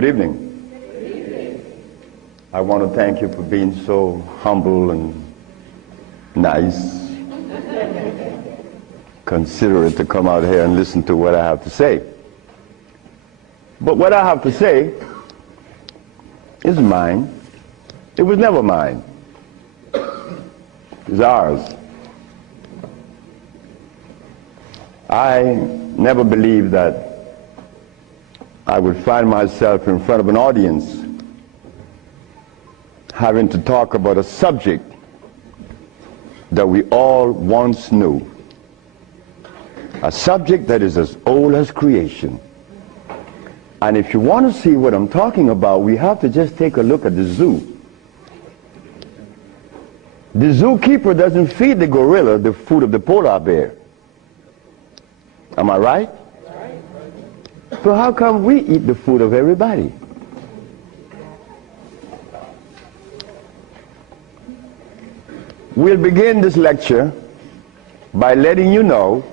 Good evening. Good evening. I want to thank you for being so humble and nice, considerate to come out here and listen to what I have to say. But what I have to say is mine. It was never mine. It's ours. I never believed that I would find myself in front of an audience having to talk about a subject that we all once knew. A subject that is as old as creation. And if you want to see what I'm talking about, we have to just take a look at the zoo. The zookeeper doesn't feed the gorilla the food of the polar bear. Am I right? So how come we eat the food of everybody? We'll begin this lecture by letting you know,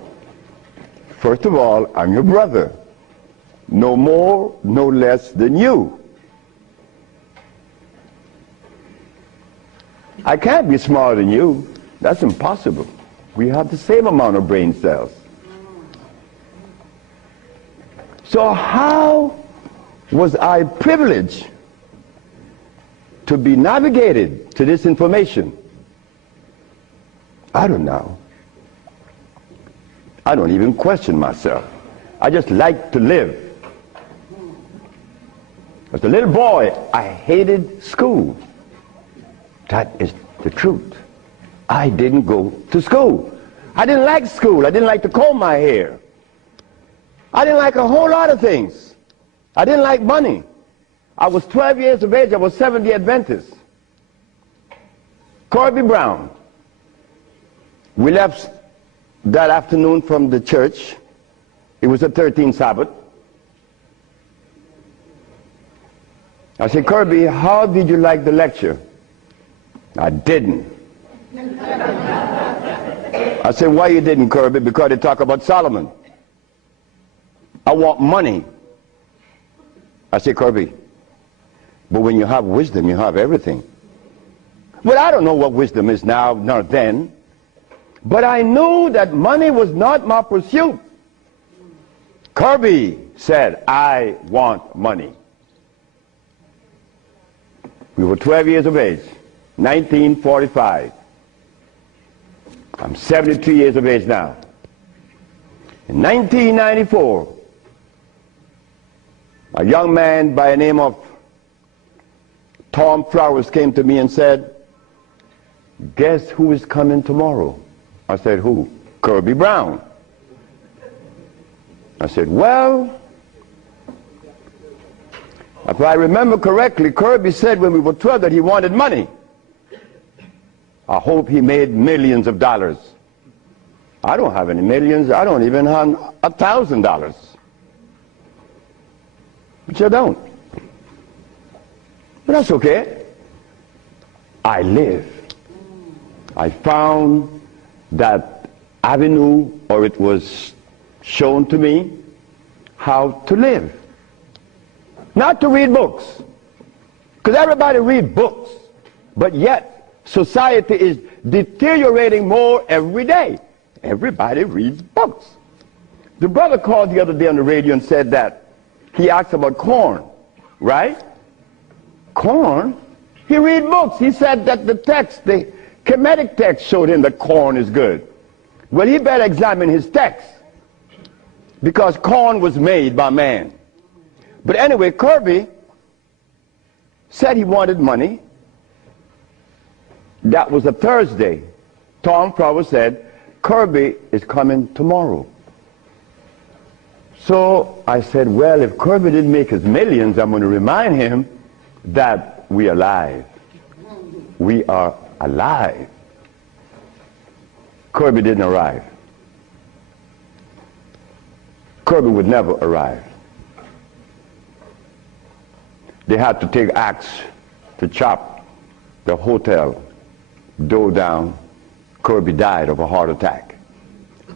first of all, I'm your brother. No more, no less than you. I can't be smarter than you. That's impossible. We have the same amount of brain cells. So how was I privileged to be navigated to this information? I don't know. I don't even question myself. I just like to live. As a little boy, I hated school. That is the truth. I didn't go to school. I didn't like school. I didn't like to comb my hair. I didn't like a whole lot of things. I didn't like money. I was 12 years of age. I was Seventh-day Adventist. Corby Brown. We left that afternoon from the church. It was the 13th Sabbath. I said, Kirby, how did you like the lecture? I didn't. I said, why you didn't, Kirby? Because they talk about Solomon. I want money. I said, Kirby, but when you have wisdom, you have everything. Well, I don't know what wisdom is now, nor then, but I knew that money was not my pursuit. Kirby said, I want money. We were 12 years of age, 1945. I'm 73 years of age now. In 1994, a young man by the name of Tom Flowers came to me and said, guess who is coming tomorrow? I said, who? Kirby Brown. I said, well, if I remember correctly, Kirby said when we were 12 that he wanted money. I hope he made millions of dollars. I don't have any millions. I don't even have $1,000. But you don't. But that's okay. I live. I found that avenue, or it was shown to me how to live. Not to read books. Because everybody reads books. But yet, society is deteriorating more every day. Everybody reads books. The brother called the other day on the radio and said that he asked about corn, right? Corn? He read books. He said that the text, the Kemetic text showed him that corn is good. Well, he better examine his text, because corn was made by man. But anyway, Kirby said he wanted money. That was a Thursday. Tom Flowers said, Kirby is coming tomorrow. So I said, well, if Kirby didn't make his millions, I'm going to remind him that we are alive. We are alive. Kirby didn't arrive. Kirby would never arrive. They had to take axe to chop the hotel door down. Kirby died of a heart attack.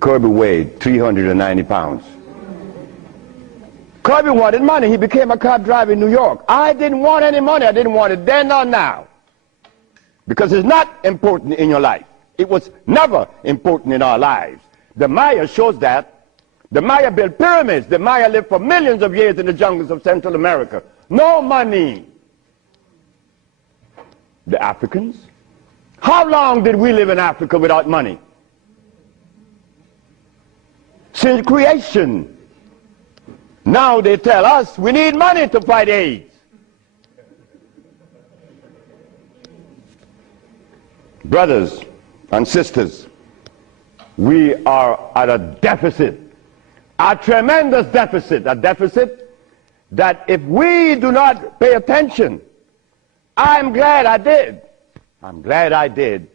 Kirby weighed 390 pounds. Kirby wanted money. He became a cab driver in New York. I didn't want any money. I didn't want it then nor now. Because it's not important in your life. It was never important in our lives. The Maya shows that. The Maya built pyramids. The Maya lived for millions of years in the jungles of Central America. No money. The Africans? How long did we live in Africa without money? Since creation. Now they tell us we need money to fight AIDS. Brothers and sisters, we are at a deficit, a tremendous deficit, a deficit that if we do not pay attention, I'm glad I did. I'm glad I did,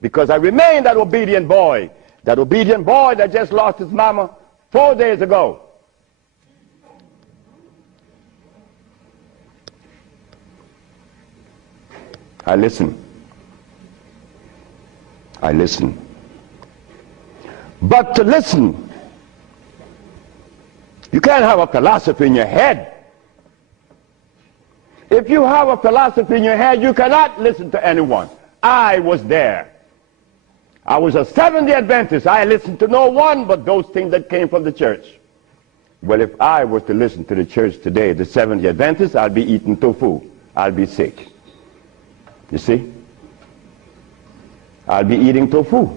because I remained that obedient boy that just lost his mama 4 days ago. I listen. I listen. But to listen, you can't have a philosophy in your head. If you have a philosophy in your head, you cannot listen to anyone. I was there. I was a Seventh-day Adventist. I listened to no one but those things that came from the church. Well, if I was to listen to the church today, the Seventh-day Adventists, I'd be eating tofu. I'll be sick. You see? I'll be eating tofu.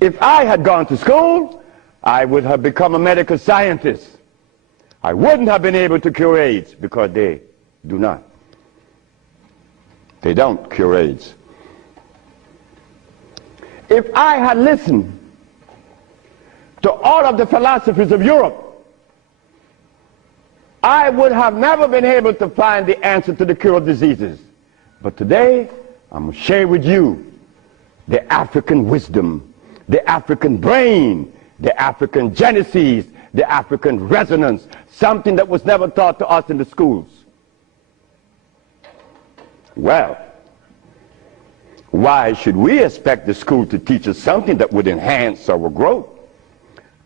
If I had gone to school, I would have become a medical scientist. I wouldn't have been able to cure AIDS, because they do not. They don't cure AIDS. If I had listened to all of the philosophies of Europe, I would have never been able to find the answer to the cure of diseases. But today, I'm going to share with you the African wisdom, the African brain, the African genesis, the African resonance, something that was never taught to us in the schools. Well, why should we expect the school to teach us something that would enhance our growth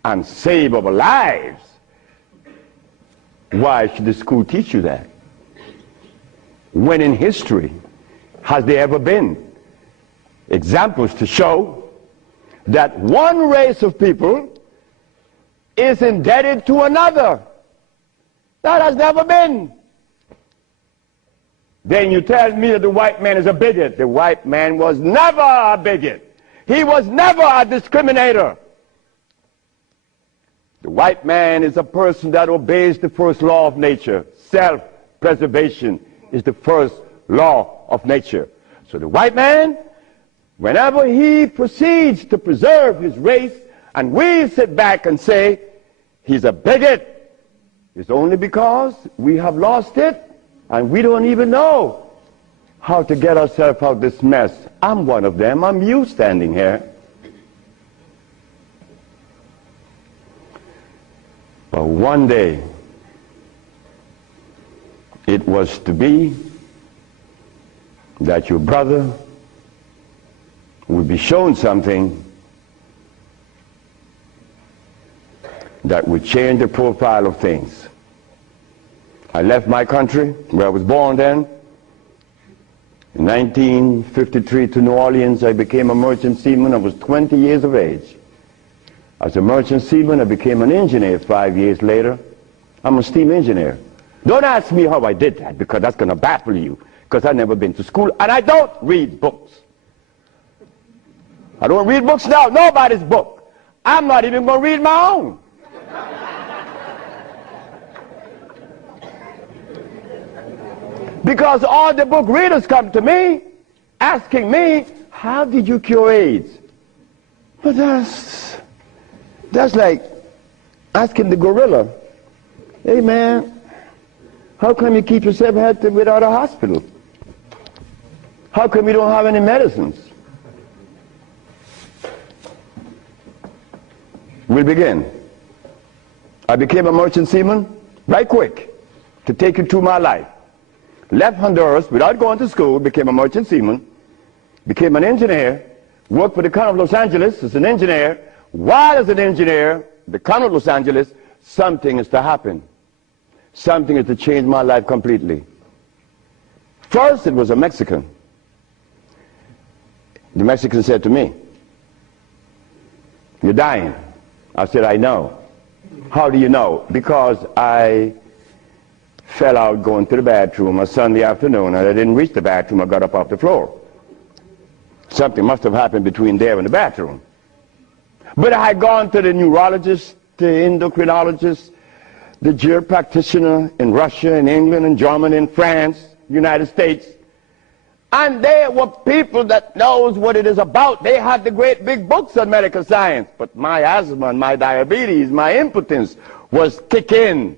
and save our lives? Why should the school teach you that? When in history has there ever been examples to show that one race of people is indebted to another? That has never been. Then you tell me that the white man is a bigot. The white man was never a bigot. He was never a discriminator. The white man is a person that obeys the first law of nature. Self-preservation is the first law of nature. So the white man, whenever he proceeds to preserve his race, and we sit back and say he's a bigot, it's only because we have lost it and we don't even know how to get ourselves out of this mess. I'm one of them. I'm you standing here. But one day, it was to be that your brother would be shown something that would change the profile of things. I left my country, where I was born then. In 1953 to New Orleans, I became a merchant seaman. I was 20 years of age. As a merchant seaman, I became an engineer 5 years later. I'm a steam engineer. Don't ask me how I did that, because that's going to baffle you, because I've never been to school, and I don't read books. I don't read books now, nobody's book. I'm not even going to read my own. Because all the book readers come to me, asking me, how did you cure AIDS? But that's like asking the gorilla, hey man, how come you keep yourself healthy without a hospital? How come you don't have any medicines? We'll begin. I became a merchant seaman, right quick, to take you through my life. Left Honduras without going to school, became a merchant seaman, became an engineer, worked for the County of Los Angeles as an engineer. While as an engineer, the County of Los Angeles something is to happen. Something is to change my life completely. First, it was a Mexican. The Mexican said to me, "You're dying." I said, "I know." "How do you know?" "Because I fell out going to the bathroom a Sunday afternoon, and I didn't reach the bathroom. I got up off the floor. Something must have happened between there and the bathroom." But I had gone to the neurologist, the endocrinologist, the GER practitioner in Russia, in England, in Germany, in France, United States. And they were people that knows what it is about. They had the great big books on medical science. But my asthma and my diabetes, my impotence was kicking.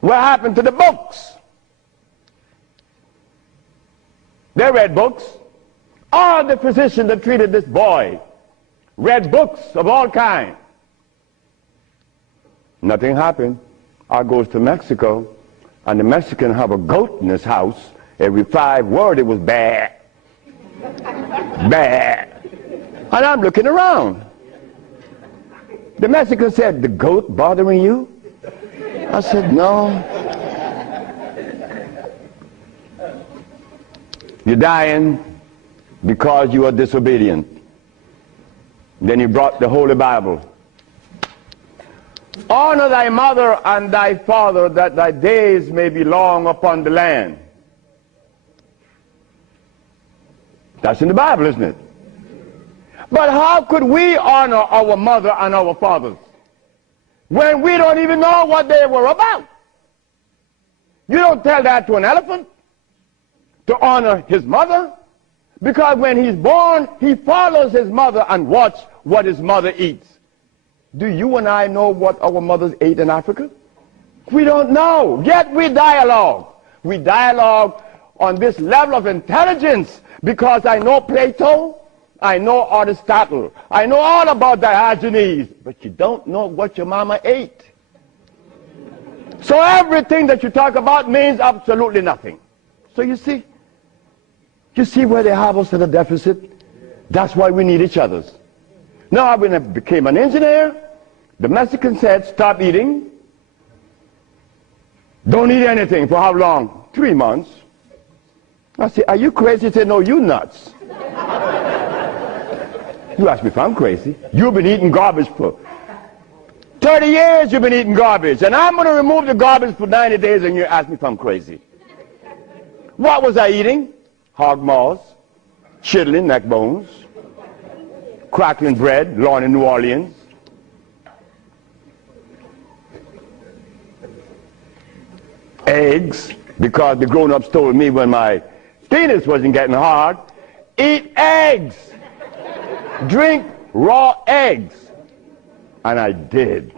What happened to the books? They read books. All the physicians that treated this boy read books of all kinds. Nothing happened. I goes to Mexico, and the Mexican have a goat in his house. Every 5 words it was bad, bad. And I'm looking around. The Mexican said, "The goat bothering you?" I said, "No." "You're dying because you are disobedient." Then he brought the Holy Bible. "Honor thy mother and thy father, that thy days may be long upon the land." That's in the Bible, isn't it? But how could we honor our mother and our fathers when we don't even know what they were about? You don't tell that to an elephant, to honor his mother, because when he's born, he follows his mother and watch what his mother eats. Do you and I know what our mothers ate in Africa? We don't know, yet we dialogue. We dialogue on this level of intelligence because I know Plato, I know Aristotle, I know all about Diogenes, but you don't know what your mama ate. So everything that you talk about means absolutely nothing. So you see where they have us at a deficit? That's why we need each other's. Now, when I became an engineer, the Mexican said, "Stop eating. Don't eat anything." For how long? 3 months. I said, "Are you crazy?" He said, "No, you nuts." You ask me if I'm crazy. You've been eating garbage for 30 years. You've been eating garbage. And I'm going to remove the garbage for 90 days, and you ask me if I'm crazy. What was I eating? Hog maws, chitlin, neck bones, crackling bread, Lawn in New Orleans. Eggs, because the grown-ups told me when my penis wasn't getting hard, eat eggs, drink raw eggs. And I did,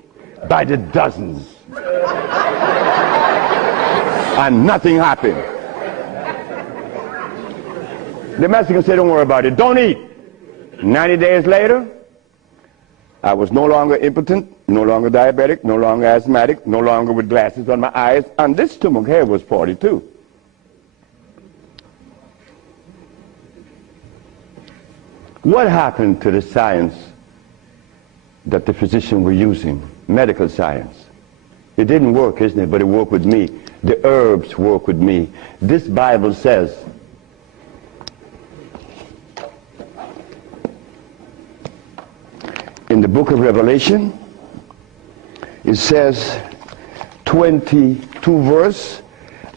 by the dozens. And nothing happened. The Mexican said, "Don't worry about it, don't eat." 90 days later, I was no longer impotent, no longer diabetic, no longer asthmatic, no longer with glasses on my eyes, and this stomach hair was 42. What happened to the science that the physicians were using, medical science? It didn't work, isn't it? But it worked with me. The herbs work with me. This Bible says, in the book of Revelation, it says 22 verse,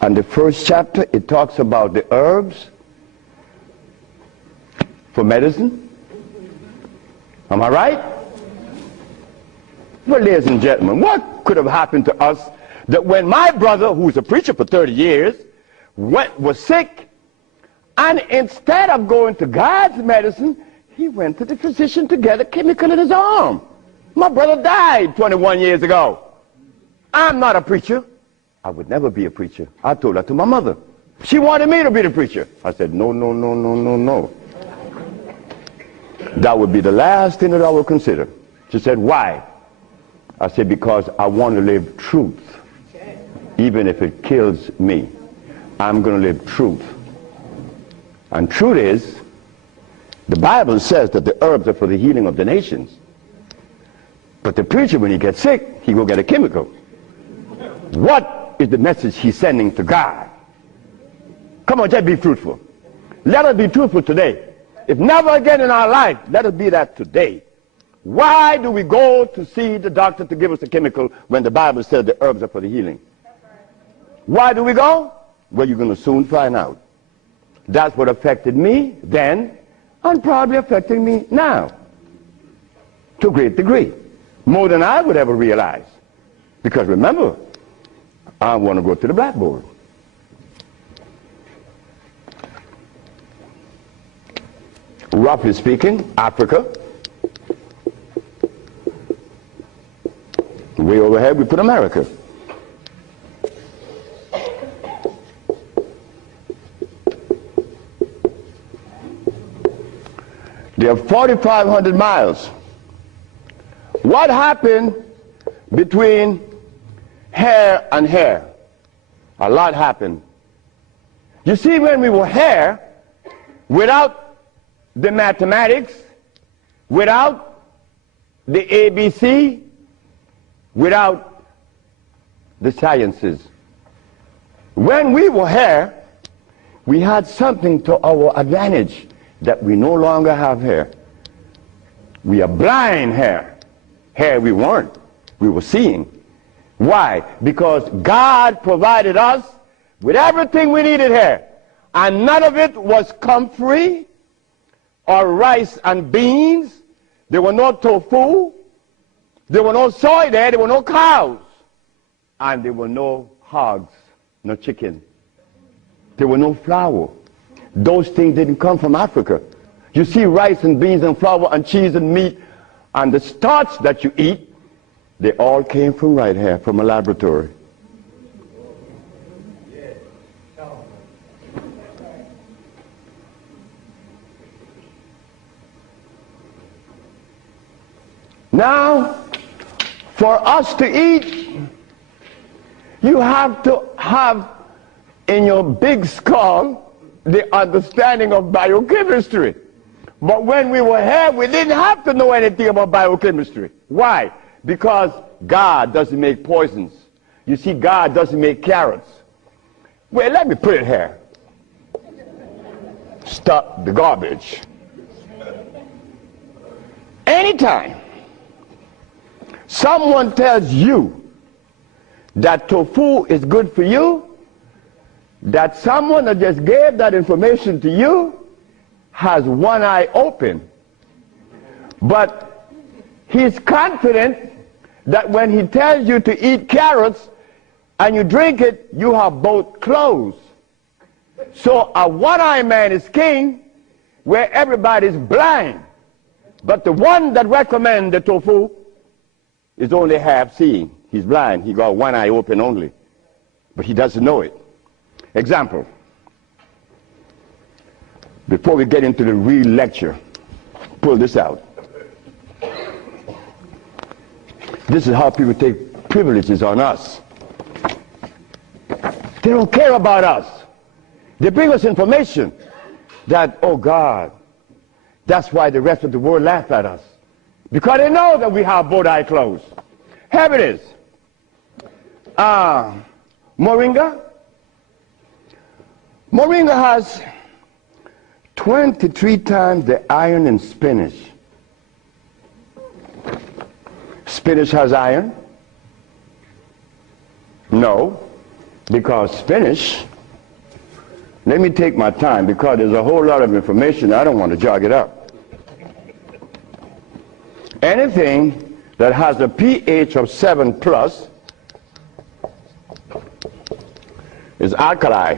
and the first chapter, it talks about the herbs for medicine. Am I right? Well, ladies and gentlemen, what could have happened to us that when my brother, who was a preacher for 30 years, was sick, and instead of going to God's medicine, he went to the physician to get a chemical in his arm. My brother died 21 years ago. I'm not a preacher. I would never be a preacher. I told that to my mother. She wanted me to be the preacher. I said, "No, no, no, no, no, no. That would be the last thing that I would consider." She said, "Why?" I said, "Because I want to live truth. Even if it kills me, I'm going to live truth." And truth is, the Bible says that the herbs are for the healing of the nations. But the preacher, when he gets sick, he go get a chemical. What is the message he's sending to God? Come on, just be fruitful. Let us be truthful today. If never again in our life, let us be that today. Why do we go to see the doctor to give us a chemical when the Bible says the herbs are for the healing? Why do we go? Well, you're going to soon find out. That's what affected me then and probably affecting me now to a great degree. More than I would ever realize. Because remember, I want to go to the blackboard. Roughly speaking, Africa. Way overhead, we put America. They are 4,500 miles. What happened between here and here? A lot happened. You see, when we were here, without the mathematics, without the ABC, without the sciences, when we were here, we had something to our advantage that we no longer have here. We are blind here. Here we weren't. We were seeing. Why? Because God provided us with everything we needed here. And none of it was comfrey or rice and beans. There were no tofu. There were no soy there. There were no cows. And there were no hogs, no chicken. There were no flour. Those things didn't come from Africa. You see rice and beans and flour and cheese and meat and the starch that you eat, they all came from right here, from a laboratory. Now, for us to eat, you have to have in your big skull the understanding of biochemistry. But when we were here, we didn't have to know anything about biochemistry. Why? Because God doesn't make poisons. You see, God doesn't make carrots. Well, let me put it here. Stop the garbage. Anytime someone tells you that tofu is good for you, that someone that just gave that information to you has one eye open. But he's confident that when he tells you to eat carrots and you drink it, you have both closed. So a one-eyed man is king where everybody's blind. But the one that recommends the tofu is only half seeing. He's blind. He got one eye open only. But he doesn't know it. Example. Before we get into the real lecture, pull this out. This is how people take privileges on us. They don't care about us. They bring us information that, oh God, that's why the rest of the world laugh at us. Because they know that we have both eyes closed. Here it is. Moringa. Moringa has 23 times the iron in spinach. Spinach has iron? No, because spinach, let me take my time because there's a whole lot of information. I don't want to jog it up. Anything that has a pH of 7 plus is alkali.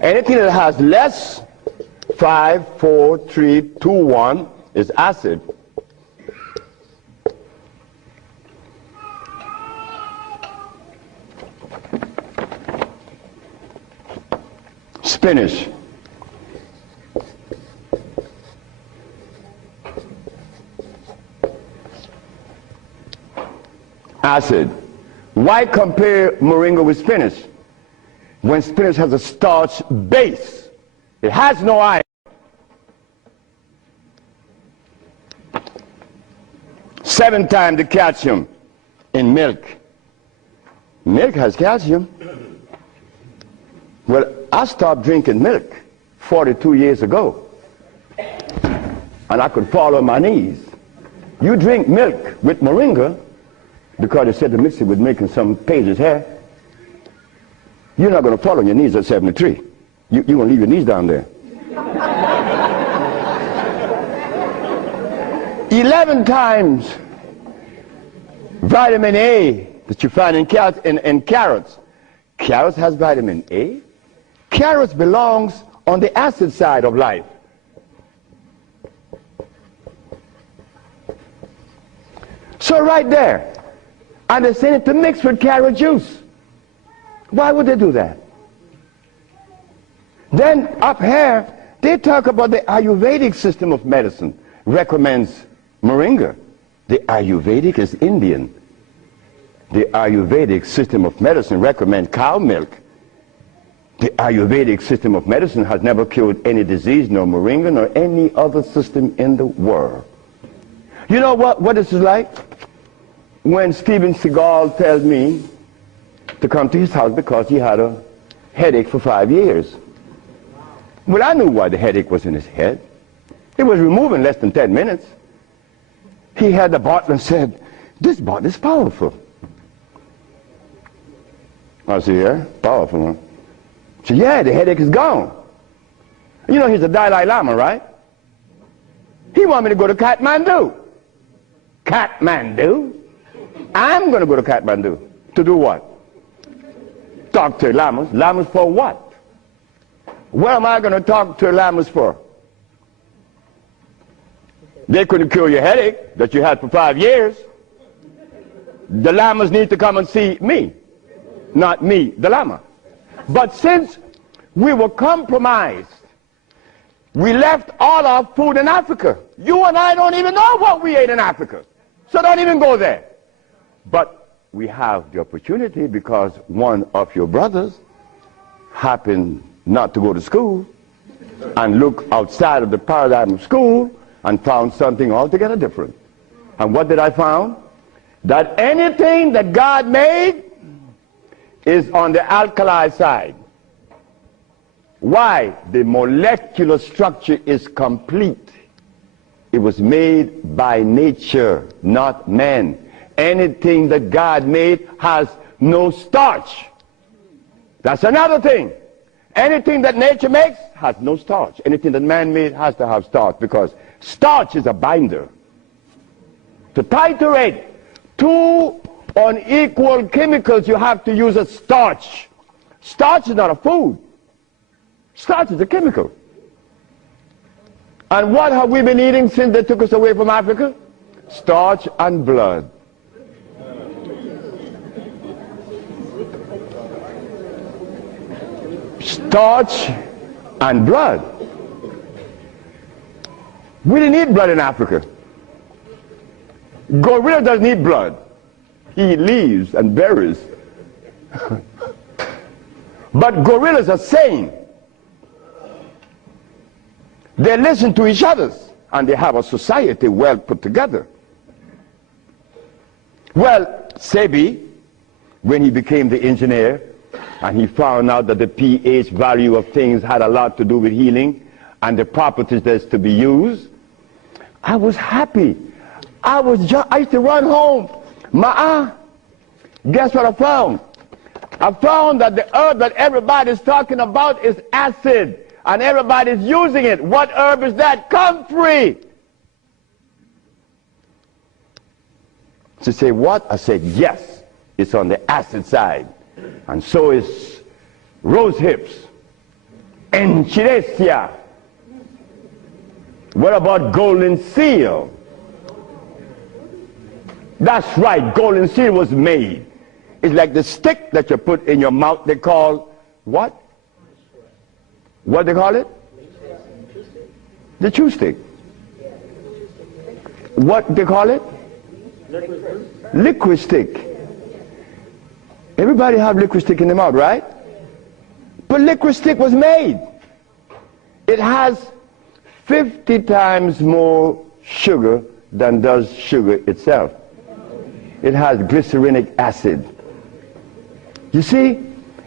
Anything that has less, 5, 4, 3, 2, 1 is acid. Spinach. Acid. Why compare moringa with spinach? When spinach has a starch base, it has no iron. 7 times the calcium in milk. Milk has calcium. Well, I stopped drinking milk 42 years ago, and I could fall on my knees. You drink milk with moringa, because they said to mix it with milk and some pages hair, you're not going to fall on your knees at 73. You're going to leave your knees down there. 11 times vitamin A that you find in carrots. Carrots has vitamin A. Carrots belongs on the acid side of life. So right there, and they're saying to mix with carrot juice. Why would they do that? Then up here, they talk about the Ayurvedic system of medicine recommends moringa. The Ayurvedic is Indian. The Ayurvedic system of medicine recommends cow milk. The Ayurvedic system of medicine has never cured any disease, nor moringa, nor any other system in the world. You know what this is like? When Steven Seagal tells me to come to his house because he had a headache for 5 years. Well, I knew why the headache was in his head. It was removed in less than 10 minutes. He had the bottle and said, "This bottle is powerful." I said, "Yeah, powerful, huh?" He said, "Yeah, the headache is gone." You know, he's a Dalai Lama, right? He wanted me to go to Kathmandu. Kathmandu? I'm going to go to Kathmandu. To do what? Talk to lamas. Lamas for what? What am I going to talk to lamas for? They couldn't cure your headache that you had for 5 years. The lamas need to come and see me, not me, the lama. But since we were compromised, we left all our food in Africa. You and I don't even know what we ate in Africa. So don't even go there. But we have the opportunity because one of your brothers happened not to go to school and look outside of the paradigm of school and found something altogether different. And what did I find? That anything that God made is on the alkali side. Why? The molecular structure is complete. It was made by nature, not man. Anything that God made has no starch. That's another thing. Anything that nature makes has no starch. Anything that man made has to have starch, because starch is a binder. To titrate 2 unequal chemicals, you have to use a starch. Starch is not a food. Starch is a chemical. And what have we been eating since they took us away from Africa? Starch and blood. Starch and blood. We didn't eat blood in Africa. Gorilla doesn't eat blood. He eats leaves and berries. But gorillas are sane. They listen to each other, and they have a society well put together. Well, Sebi, when he became the engineer, and he found out that the pH value of things had a lot to do with healing and the properties that's to be used, I was happy. I used to run home. Guess what I found? I found that the herb that everybody's talking about is acid, and everybody's using it. What herb is that? Comfrey. She said, what? I said, yes, it's on the acid side. And so is rose hips, enchirecia. What about golden seal? That's right, golden seal was made. It's like the stick that you put in your mouth. They call what? What they call it? The chew stick. What they call it? Liquid stick. Everybody have liquid stick in the mouth, right? But liquid stick was made. It has 50 times more sugar than does sugar itself. It has glycerinic acid. You see,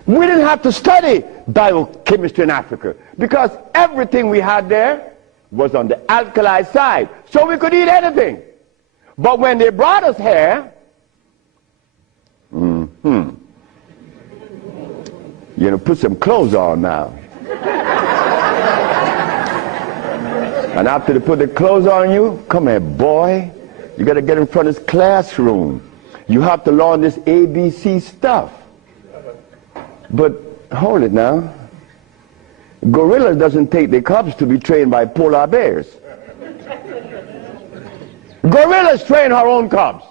we didn't have to study biochemistry in Africa because everything we had there was on the alkali side, so we could eat anything. But when they brought us here, you know, put some clothes on now. And after they put the clothes on you, come here, boy, you got to get in front of this classroom. You have to learn this ABC stuff. But hold it now. Gorilla doesn't take the cubs to be trained by polar bears. Gorillas train her own cubs.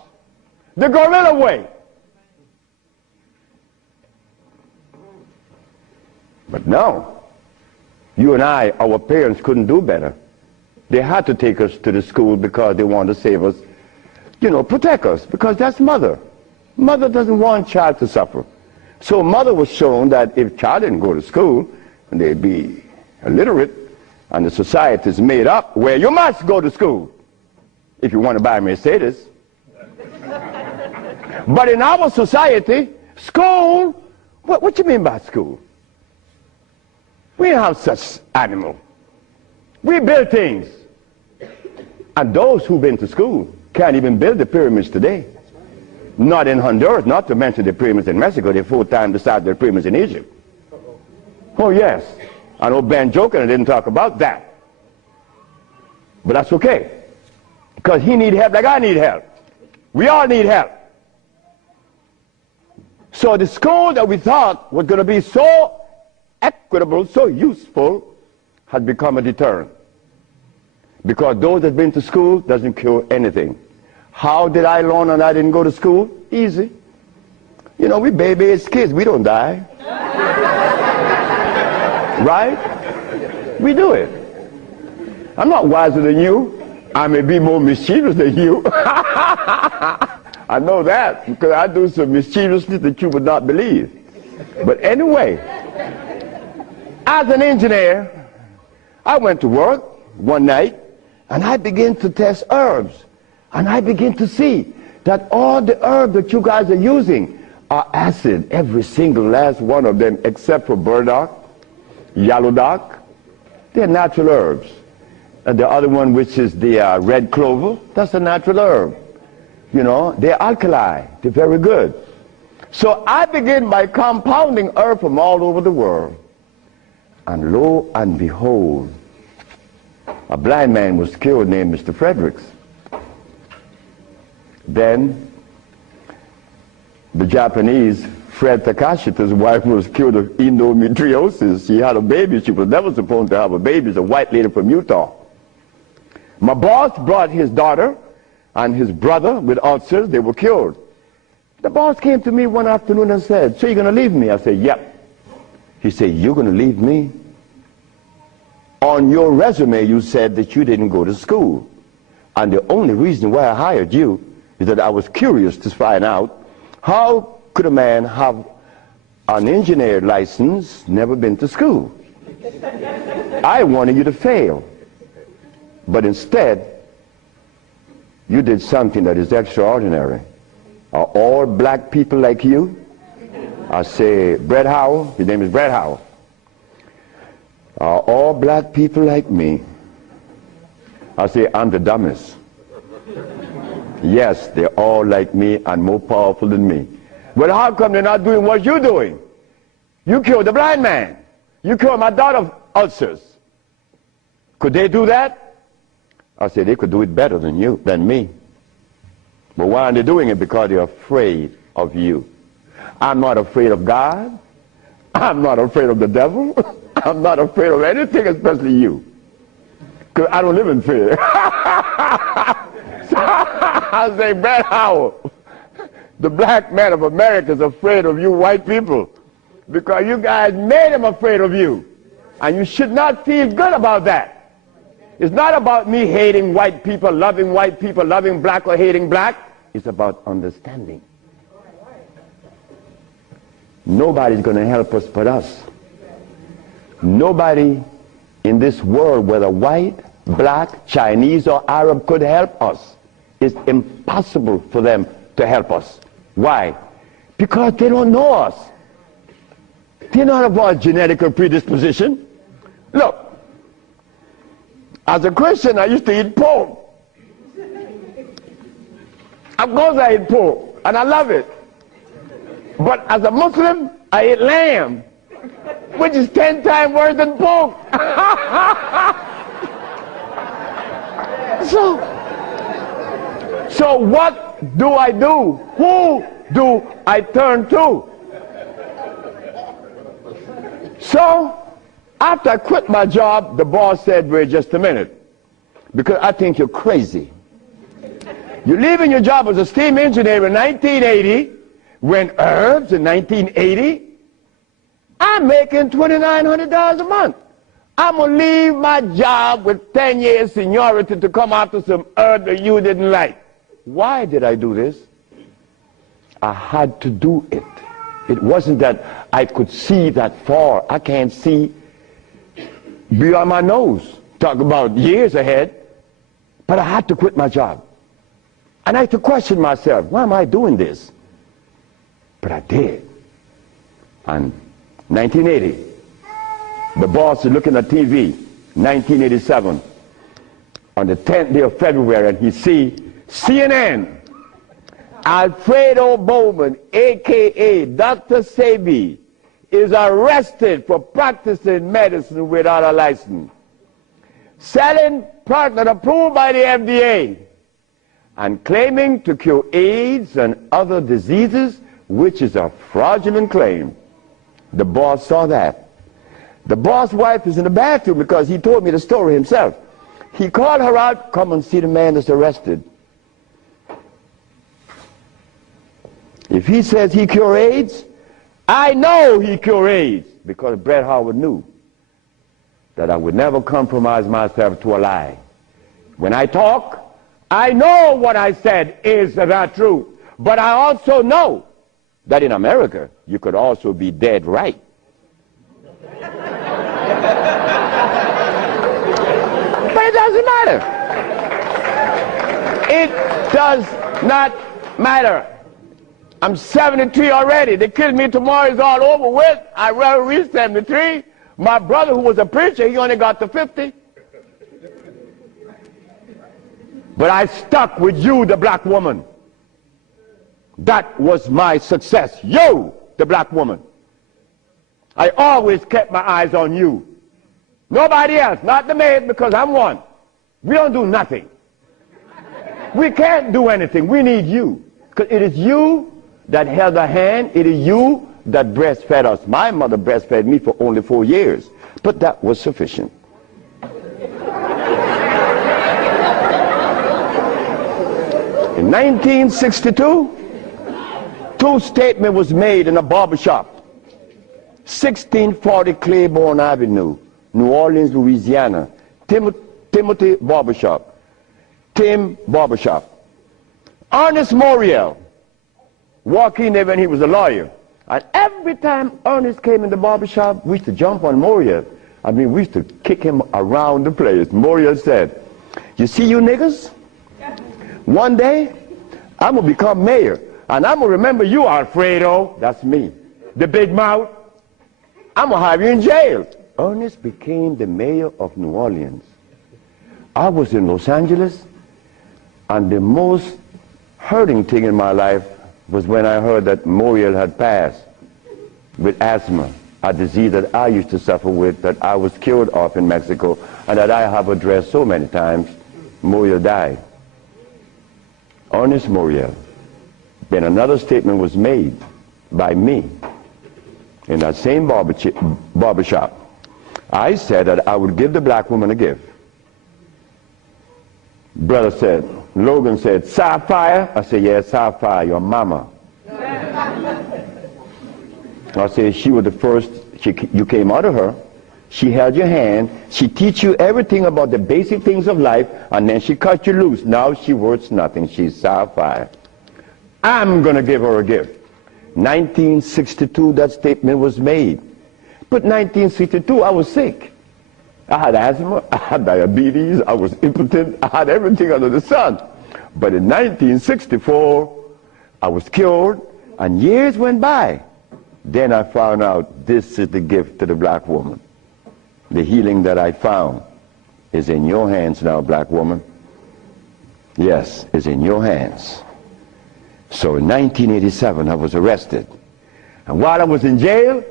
The gorilla way. But no, you and I, our parents couldn't do better. They had to take us to the school because they wanted to save us, you know, protect us, because that's mother. Mother doesn't want child to suffer. So mother was shown that if child didn't go to school, they'd be illiterate, and the society is made up where you must go to school if you want to buy a Mercedes. But in our society, school, what you mean by school? We don't have such animal. We build things. And those who've been to school can't even build the pyramids today. Not in Honduras, not to mention the pyramids in Mexico. They're 4 times the size of the pyramids in Egypt. Oh yes. I know Ben joking and didn't talk about that. But that's okay. Because he need help like I need help. We all need help. So the school that we thought was going to be so equitable, so useful, has become a deterrent. Because those that have been to school doesn't cure anything. How did I learn and I didn't go to school? Easy. You know, we baby-aged kids, we don't die. Right? We do it. I'm not wiser than you. I may be more mischievous than you. I know that because I do some mischievousness that you would not believe. But anyway, as an engineer, I went to work one night and I began to test herbs. And I begin to see that all the herbs that you guys are using are acid, every single last one of them, except for burdock, yellow dock. They're natural herbs. And the other one, which is the red clover, that's a natural herb. You know, they're alkali, they're very good. So I begin by compounding herbs from all over the world. And lo and behold, a blind man was killed named Mr. Fredericks. Then the Japanese, Fred Takashita's wife, was killed of endometriosis. She had a baby. She was never supposed to have a baby. It's a white lady from Utah. My boss brought his daughter and his brother with ulcers. They were killed. The boss came to me one afternoon and said, "So you're going to leave me?" I said, "Yep." He said, "You're going to leave me? On your resume, you said that you didn't go to school. And the only reason why I hired you is that I was curious to find out how could a man have an engineer license, never been to school. I wanted you to fail. But instead, you did something that is extraordinary. Are all black people like you?" I say, "Brett Howell," his name is Brett Howell. "Are all black people like me?" I say, "I'm the dumbest." "Yes, they're all like me and more powerful than me." "Well, how come they're not doing what you're doing? You killed the blind man. You killed my daughter's ulcers. Could they do that?" I said, "They could do it better than you, than me. But why aren't they doing it? Because they're afraid of you. I'm not afraid of God. I'm not afraid of the devil. I'm not afraid of anything, especially you. Because I don't live in fear." So I say, "Brett Howell, the black man of America is afraid of you white people because you guys made him afraid of you. And you should not feel good about that. It's not about me hating white people, loving black or hating black. It's about understanding. Nobody's going to help us but us. Nobody in this world, whether white, black, Chinese, or Arab, could help us it's impossible for them to help us. Why? Because they don't know us. They don't have our genetic predisposition. Look, as a Christian, I used to eat pork. Of course I eat pork, and I love it. But as a Muslim, I eat lamb, which is 10 times worse than pork. So what do I do? Who do I turn to? So after I quit my job, the boss said, wait just a minute, because I think you're crazy. You're leaving your job as a steam engineer in 1980, when Herpes in 1980, I'm making $2,900 a month. I'm going to leave my job with 10 years seniority to come after some herb that you didn't like. Why did I do this? I had to do it. It wasn't that I could see that far. I can't see beyond my nose. Talk about years ahead. But I had to quit my job. And I had to question myself, why am I doing this? But I did. And 1980, the boss is looking at TV, 1987, on the 10th day of February, and he see CNN, Alfredo Bowman, a.k.a. Dr. Sebi, is arrested for practicing medicine without a license, selling product not approved by the FDA, and claiming to cure AIDS and other diseases, which is a fraudulent claim. The boss saw that. The boss' wife is in the bathroom because he told me the story himself. He called her out, come and see the man that's arrested. If he says he cure AIDS, I know he cure AIDS, because Bret Howard knew that I would never compromise myself to a lie. When I talk, I know what I said is not true, but I also know that in America, you could also be dead right. But it doesn't matter. It does not matter. I'm 73 already. They kill me tomorrow, it's all over with. I rather reach 73. My brother, who was a preacher, he only got to 50. But I stuck with you, the black woman. That was my success. You, the black woman. I always kept my eyes on you. Nobody else, not the maid, because I'm one. We don't do nothing. We can't do anything. We need you. Because it is you that held a hand. It is you that breastfed us. My mother breastfed me for only 4 years. But that was sufficient. In 1962, two statements was made in a barbershop. 1640 Claiborne Avenue, New Orleans, Louisiana. Timothy Barbershop. Tim Barbershop. Ernest Moriel walked in there when he was a lawyer. And every time Ernest came in the barbershop, we used to jump on Moriel. I mean, we used to kick him around the place. Moriel said, you see you niggas? One day, I'm going to become mayor. And I'm going to remember you, Alfredo. That's me. The big mouth. I'm going to have you in jail. Ernest became the mayor of New Orleans. I was in Los Angeles, and the most hurting thing in my life was when I heard that Moriel had passed with asthma, a disease that I used to suffer with, that I was cured of in Mexico, and that I have addressed so many times. Moriel died. Ernest Moriel. Then another statement was made by me in that same barbershop. I said that I would give the black woman a gift. Brother said, Logan said, sapphire? I said, yes, sapphire, your mama. I said, she was the first, you came out of her, she held your hand, she teach you everything about the basic things of life, and then she cut you loose. Now she worth nothing, she's sapphire. I'm going to give her a gift. 1962, that statement was made. But 1962, I was sick. I had asthma, I had diabetes, I was impotent, I had everything under the sun. But in 1964, I was cured, and years went by. Then I found out this is the gift to the black woman. The healing that I found is in your hands now, black woman. Yes, it's in your hands. So in 1987, I was arrested. And while I was in jail,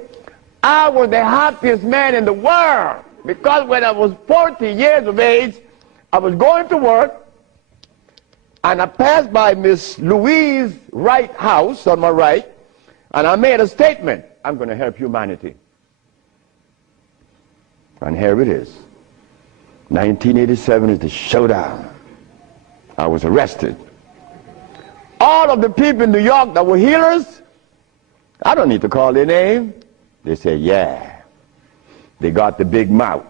I was the happiest man in the world. Because when I was 40 years of age, I was going to work, and I passed by Miss Louise Wright's house on my right, and I made a statement: I'm going to help humanity. And here it is. 1987 is the showdown. I was arrested. All of the people in New York that were healers, I don't need to call their name. They said, yeah. They got the big mouth.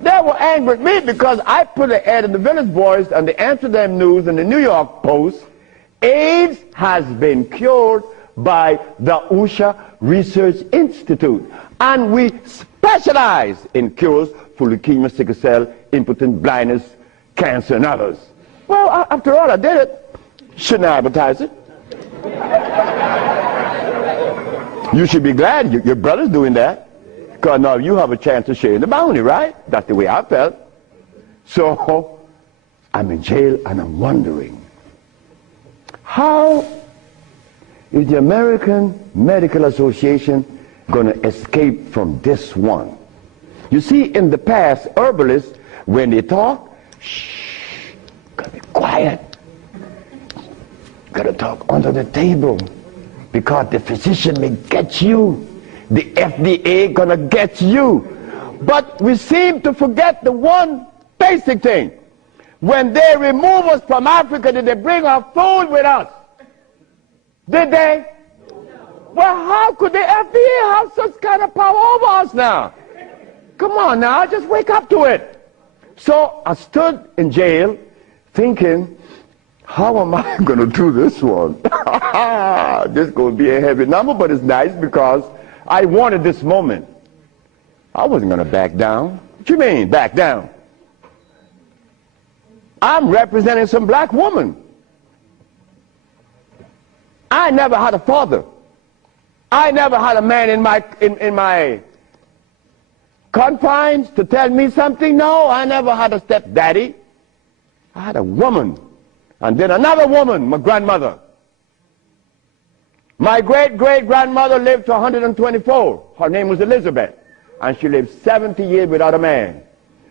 They were angry with me because I put an ad in the Village Voice and the Amsterdam News and the New York Post. AIDS has been cured by the USHA Research Institute. And we specialize in cures for leukemia, sickle cell, impotent, blindness, cancer, and others. Well, after all, I did it. Shouldn't I advertise it? You should be glad your brother's doing that. Because now you have a chance to share in the bounty, right? That's the way I felt. So I'm in jail and I'm wondering, how is the American Medical Association going to escape from this one? You see, in the past, herbalists, when they talk, shh, gotta be quiet. Gotta talk under the table, because the physician may get you. The FDA gonna get you. But we seem to forget the one basic thing. When they remove us from Africa, did they bring our food with us? Did they? Well, how could the FDA have such kind of power over us now? Come on now, just wake up to it. So I stood in jail thinking, how am I going to do this one? This is going to be a heavy number, but it's nice because I wanted this moment. I wasn't going to back down. What you mean, back down? I'm representing some black woman. I never had a father. I never had a man in my confines to tell me something. No, I never had a stepdaddy. I had a woman. And then another woman, my grandmother. My great-great-grandmother lived to 124. Her name was Elizabeth. And she lived 70 years without a man.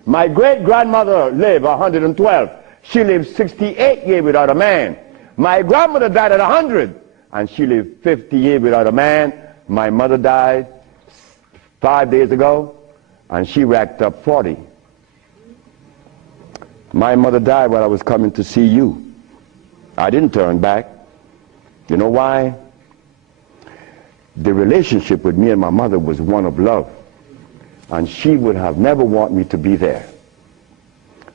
My great-grandmother lived 112. She lived 68 years without a man. My grandmother died at 100. And she lived 50 years without a man. My mother died 5 days ago. And she racked up 40. My mother died while I was coming to see you. I didn't turn back. You know why? The relationship with me and my mother was one of love. And she would have never wanted me to be there.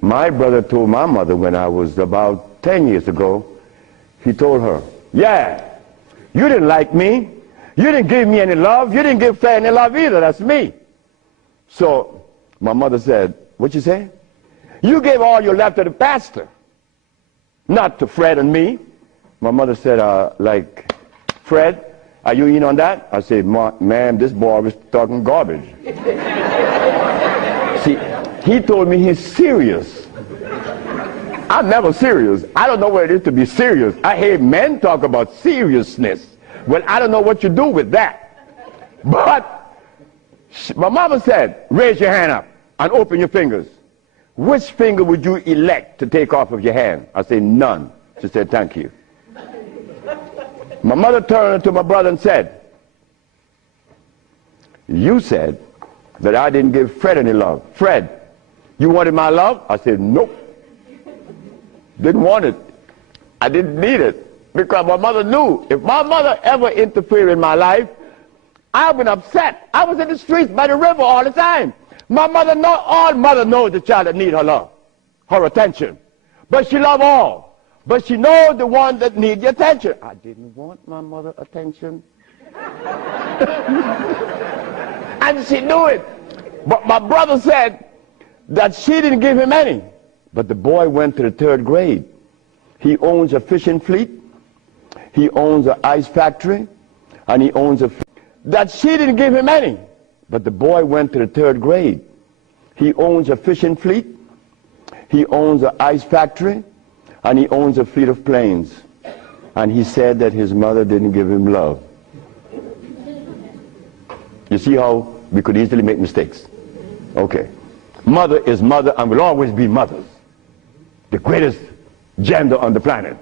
My brother told my mother when I was about 10 years ago, he told her, yeah, you didn't like me. You didn't give me any love. You didn't give Fred any love either. That's me. So my mother said, what you say? You gave all your love to the pastor, not to Fred and me. My mother said, like, Fred, are you in on that? I said, ma'am, this boy was talking garbage. See, he told me he's serious. I'm never serious. I don't know what it is to be serious. I hear men talk about seriousness. Well, I don't know what you do with that. But my mama said, raise your hand up and open your fingers. Which finger would you elect to take off of your hand? I said, none. She said, thank you. My mother turned to my brother and said, you said that I didn't give Fred any love. Fred, you wanted my love? I said, nope. Didn't want it. I didn't need it. Because my mother knew if my mother ever interfered in my life, I would be upset. I was in the streets by the river all the time. My mother knows, all mother knows the child that needs her love, her attention. But she loves all. But she knows the one that needs the attention. I didn't want my mother attention. And she knew it. But my brother said that she didn't give him any. But the boy went to the 3rd grade. He owns a fishing fleet. He owns an ice factory. And he owns a... That she didn't give him any. But the boy went to the 3rd grade. He owns a fishing fleet. He owns an ice factory. And he owns a fleet of planes. And he said that his mother didn't give him love. You see how we could easily make mistakes? Okay. Mother is mother and will always be mothers. The greatest gender on the planet.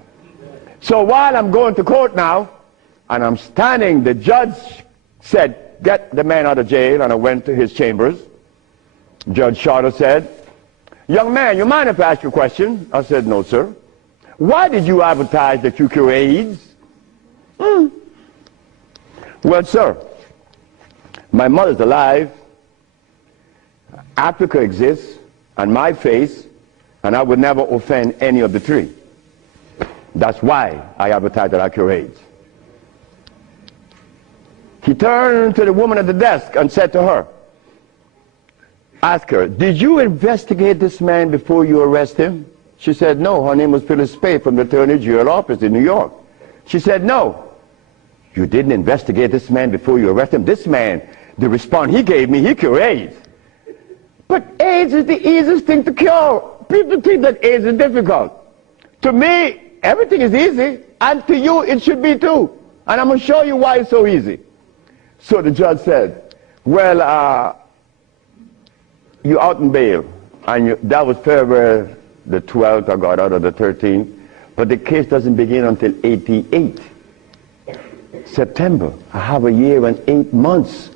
So while I'm going to court now, and I'm standing, the judge said, get the man out of jail, and I went to his chambers. Judge Shorter said, young man, you mind if I ask you a question? I said, no, sir. Why did you advertise that you cure AIDS? Well, sir, my mother's alive, Africa exists, and my face, and I would never offend any of the three. That's why I advertise that I cure AIDS. He turned to the woman at the desk and said to her, ask her, did you investigate this man before you arrest him? She said, no. Her name was Phyllis Spade from the Attorney General office in New York. She said, no. You didn't investigate this man before you arrest him? This man, the response he gave me, he cured AIDS. But AIDS is the easiest thing to cure. People think that AIDS is difficult. To me, everything is easy, and to you it should be too. And I'm going to show you why it's so easy. So the judge said, well, you're out in bail. And that was February the 12th, I got out of the 13th. But the case doesn't begin until 88. September. I have a year and 8 months.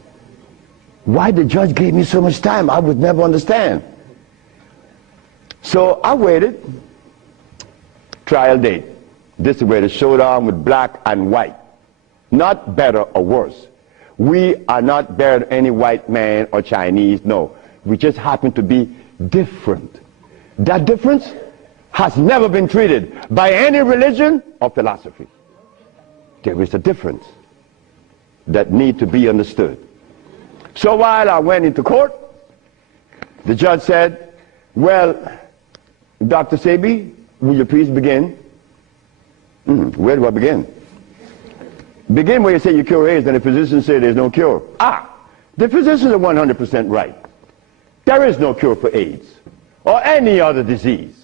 Why the judge gave me so much time, I would never understand. So I waited. Trial date. This is where the showdown with black and white. Not better or worse. We are not better than any white man or Chinese, no. We just happen to be different. That difference has never been treated by any religion or philosophy. There is a difference that needs to be understood. So while I went into court, the judge said, well, Dr. Sebi, will you please begin? Where do I begin? Begin where you say you cure AIDS and the physicians say there's no cure. The physicians are 100% right. There is no cure for AIDS or any other disease.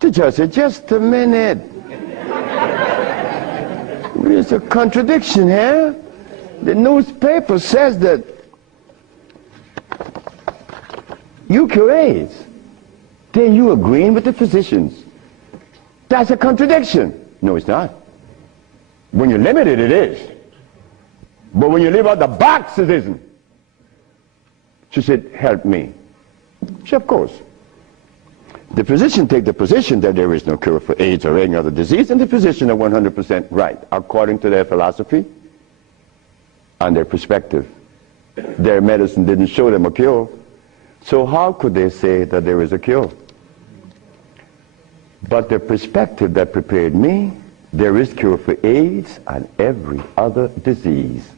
The judge said, just a minute. There's a contradiction here. The newspaper says that you cure AIDS. Then you agreeing with the physicians. That's a contradiction. No, it's not. When you're limited, it is. But when you leave out the box, it isn't. She said, help me. She said, of course. The physician take the position that there is no cure for AIDS or any other disease, and the physician are 100% right, according to their philosophy and their perspective. Their medicine didn't show them a cure. So how could they say that there is a cure? But the perspective that prepared me, there is cure for AIDS and every other disease.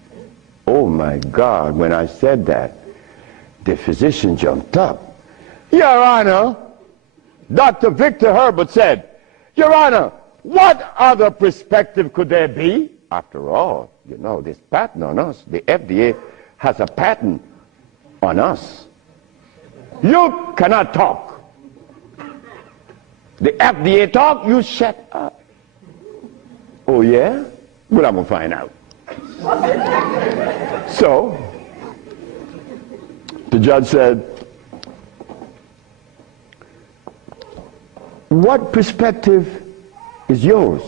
Oh my God, when I said that, the physician jumped up. Your Honor, Dr. Victor Herbert said, Your Honor, what other perspective could there be? After all, you know, this patent on us, the FDA has a patent on us. You cannot talk. The FDA talk, you shut up. Oh yeah? Well, I'm going to find out. So, the judge said, what perspective is yours?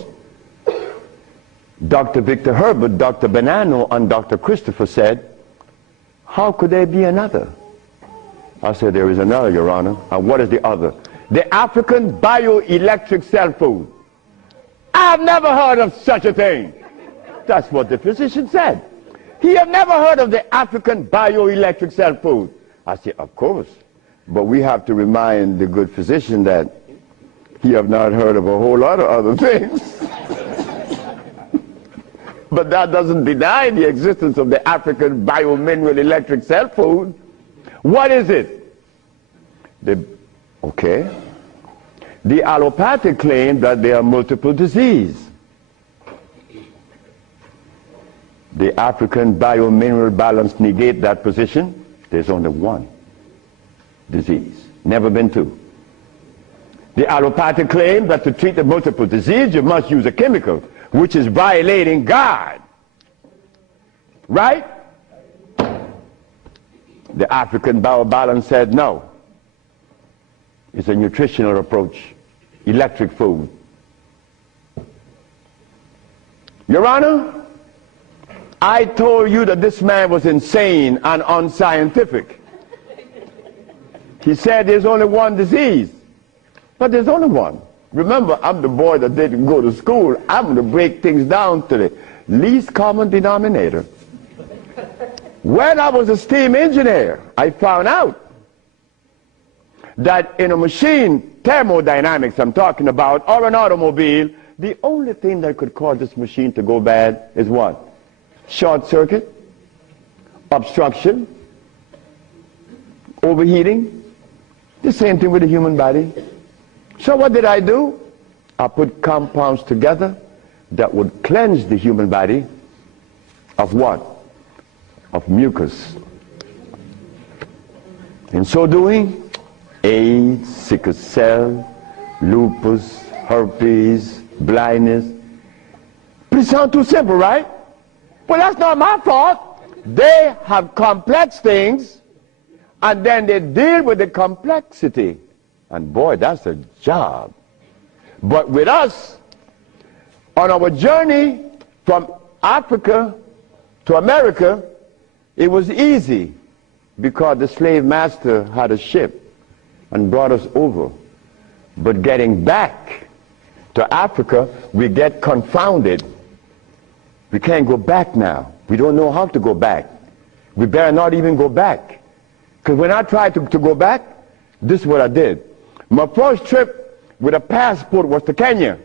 Dr. Victor Herbert, Dr. Bonanno, and Dr. Christopher said, how could there be another? I said, there is another, Your Honor. And what is the other? The African bioelectric cell food. I've never heard of such a thing. That's what the physician said. He had never heard of the African bioelectric cell food. I said, of course. But we have to remind the good physician that he have not heard of a whole lot of other things. But that doesn't deny the existence of the African biomineral electric cell food. What is it? Okay. The allopathic claim that there are multiple diseases. The African biomineral balance negate that position. There's only one disease, never been two. The allopathic claim that to treat the multiple disease you must use a chemical, which is violating God. Right? The African biobalance said no. It's a nutritional approach, electric food. Your Honor, I told you that this man was insane and unscientific. He said there's only one disease, but there's only one. Remember, I'm the boy that didn't go to school. I'm going to break things down to the least common denominator. When I was a steam engineer, I found out that in a machine, thermodynamics I'm talking about, or an automobile, the only thing that could cause this machine to go bad is what? Short circuit, obstruction, overheating. The same thing with the human body. So what did I do? I put compounds together that would cleanse the human body of what? Of mucus. In so doing, A.I.D.S, Sickle Cell, Lupus, Herpes, blindness. But it sounds too simple, right? Well, that's not my fault. They have complex things, and then they deal with the complexity. And boy, that's a job. But with us, on our journey from Africa to America, it was easy because the slave master had a ship and brought us over. But getting back to Africa, we get confounded. We can't go back now. We don't know how to go back. We better not even go back. Because when I tried to go back, this is what I did. My first trip with a passport was to Kenya.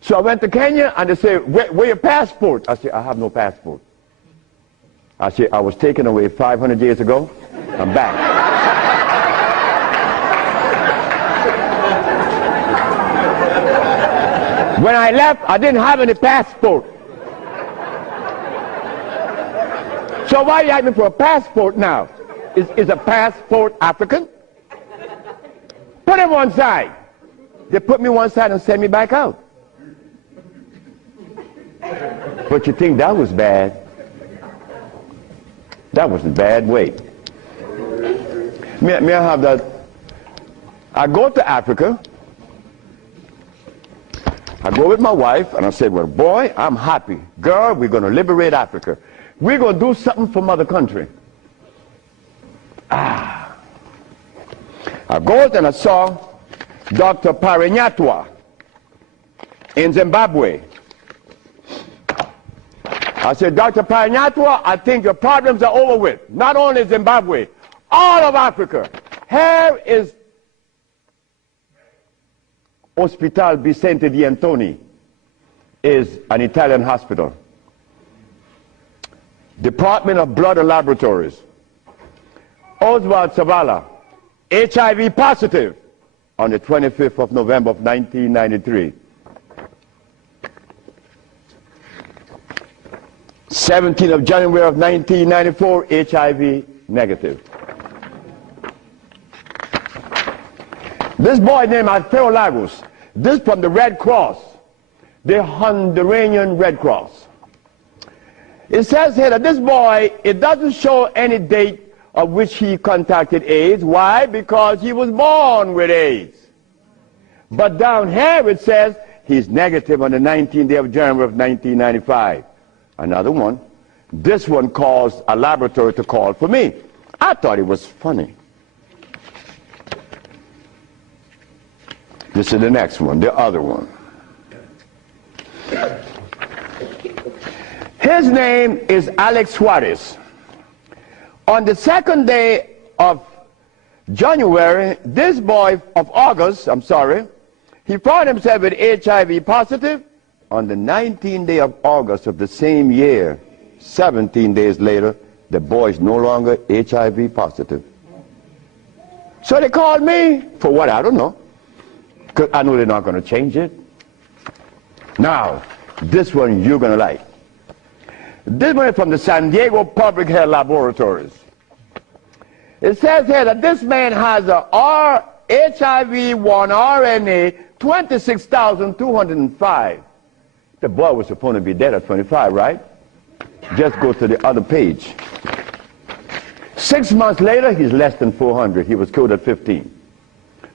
So I went to Kenya and they said, where your passport? I said, I have no passport. I said, I was taken away 500 years ago. I'm back. When I left, I didn't have any passport. So why are you asking for a passport now? Is a passport African? Put him one side. They put me one side and sent me back out. But you think that was bad? That was a bad way. May I have that? I go to Africa. I go with my wife and I said, well, boy, I'm happy. Girl, we're going to liberate Africa. We're going to do something for mother country. I go and I saw Dr. Parinyatwa in Zimbabwe. I said, Dr. Parinyatwa, I think your problems are over with. Not only Zimbabwe, all of Africa. Here is Hospital Vicente di Antoni, is an Italian hospital. Department of Blood and Laboratories. Oswald Zavala, HIV positive on the 25th of November of 1993. 17th of January of 1994, HIV negative. This boy named Alfredo Lagos, this from the Red Cross, the Honduran Red Cross. It says here that this boy, it doesn't show any date of which he contracted AIDS. Why? Because he was born with AIDS. But down here it says he's negative on the 19th day of January of 1995. Another one. This one caused a laboratory to call for me. I thought it was funny. This is the next one, the other one. His name is Alex Suarez. On the second day of January, this boy of August, he found himself with HIV positive. On the 19th day of August of the same year, 17 days later, the boy is no longer HIV positive. So they called me for what? I don't know. because I know they're not going to change it. Now, this one you're going to like. This one is from the San Diego Public Health Laboratories. It says here that this man has a HIV-1 RNA 26,205. The boy was supposed to be dead at 25, right? Just go to the other page. 6 months later, he's less than 400. He was killed at 15.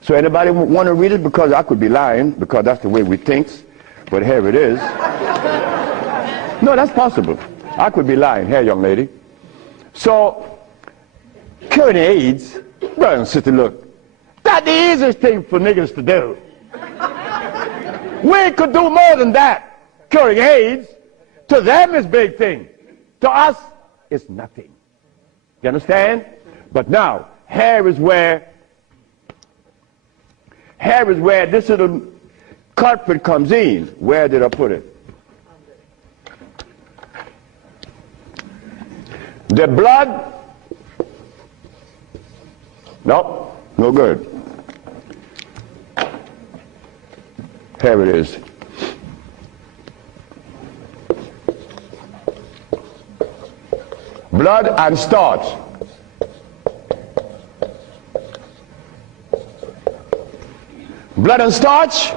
So anybody want to read it? Because I could be lying, because that's the way we think. But here it is. No, that's possible. I could be lying. Here, young lady. So, curing AIDS, brother and sister, look, that's the easiest thing for niggas to do. We could do more than that. Curing AIDS, to them is big thing. To us, it's nothing. You understand? But now, here is where this little culprit comes in. Where did I put it? The blood. Nope, no good. Here it is. Blood and starch. Blood and starch.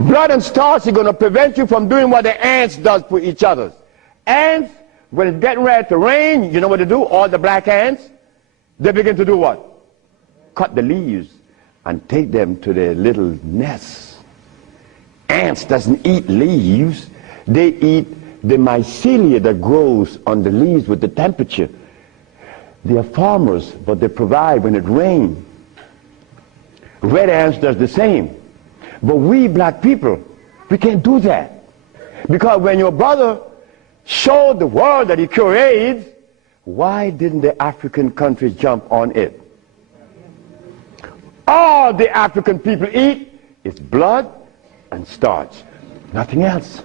Blood and starch is going to prevent you from doing what the ants does for each other. Ants, when it's getting ready to rain, you know what they do? All the black ants, they begin to do what? Cut the leaves and take them to their little nests. Ants doesn't eat leaves. They eat the mycelia that grows on the leaves with the temperature. They are farmers, but they provide when it rains. Red ants does the same. But we black people, we can't do that. Because when your brother showed the world that he cured AIDS, why didn't the African countries jump on it? All the African people eat is blood and starch, nothing else.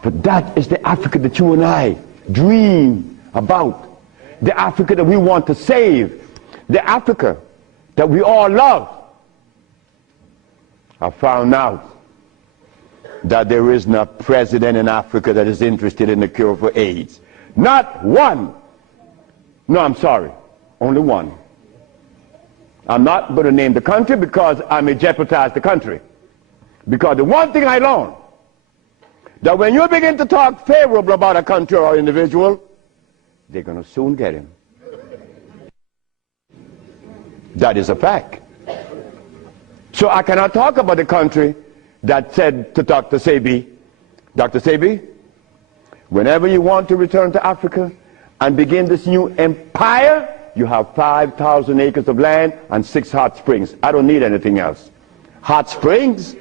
But that is the Africa that you and I dream about. The Africa that we want to save. The Africa that we all love. I found out that there is no president in Africa that is interested in the cure for AIDS. Not one. No, I'm sorry. Only one. I'm not going to name the country because I may jeopardize the country. Because the one thing I learned, that when you begin to talk favorable about a country or individual, they're going to soon get him. That is a fact. So I cannot talk about the country that said to Dr. Sebi, Dr. Sebi, whenever you want to return to Africa and begin this new empire, you have 5,000 acres of land and 6 hot springs. I don't need anything else. Hot springs?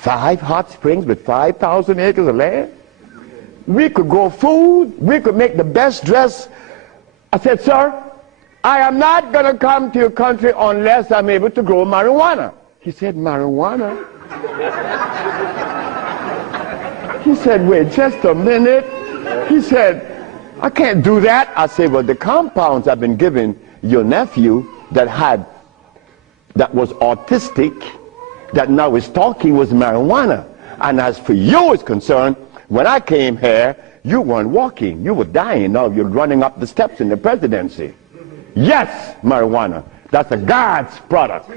5 hot springs with 5,000 acres of land? We could grow food. We could make the best dress. I said, sir, I am not going to come to your country unless I'm able to grow marijuana. He said, marijuana? He said, wait just a minute. He said, I can't do that. I said, well, the compounds I've been giving your nephew that was autistic, that now is talking, was marijuana. And as for you is concerned, when I came here, you weren't walking. You were dying. Now you're running up the steps in the presidency. Yes, marijuana. That's a God's product.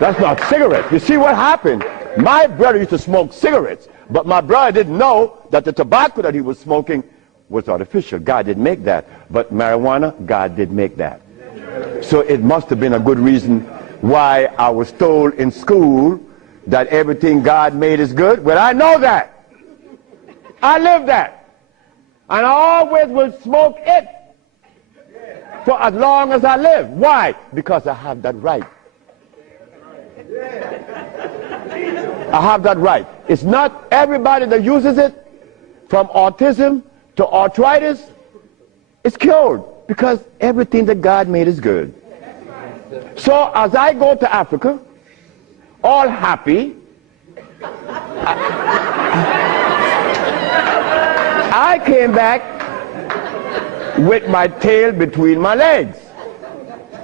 That's not cigarettes. You see what happened? My brother used to smoke cigarettes, but my brother didn't know that the tobacco that he was smoking was artificial. God didn't make that. But marijuana, God did make that. So it must have been a good reason why I was told in school that everything God made is good. Well, I know that. I live that. And I always will smoke it for as long as I live. Why? Because I have that right. I have that right. It's not everybody that uses it, from autism to arthritis, is cured, because everything that God made is good. So as I go to Africa, all happy, I came back with my tail between my legs,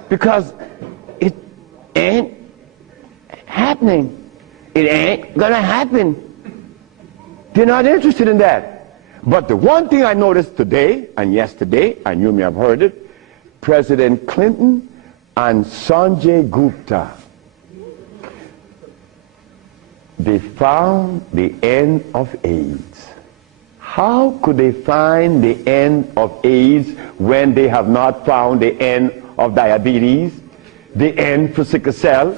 because ain't happening. It ain't gonna happen. They're not interested in that. But the one thing I noticed today and yesterday, and you may have heard it, President Clinton and Sanjay Gupta, they found the end of AIDS. How could they find the end of AIDS when they have not found the end of diabetes, the end for sickle cell,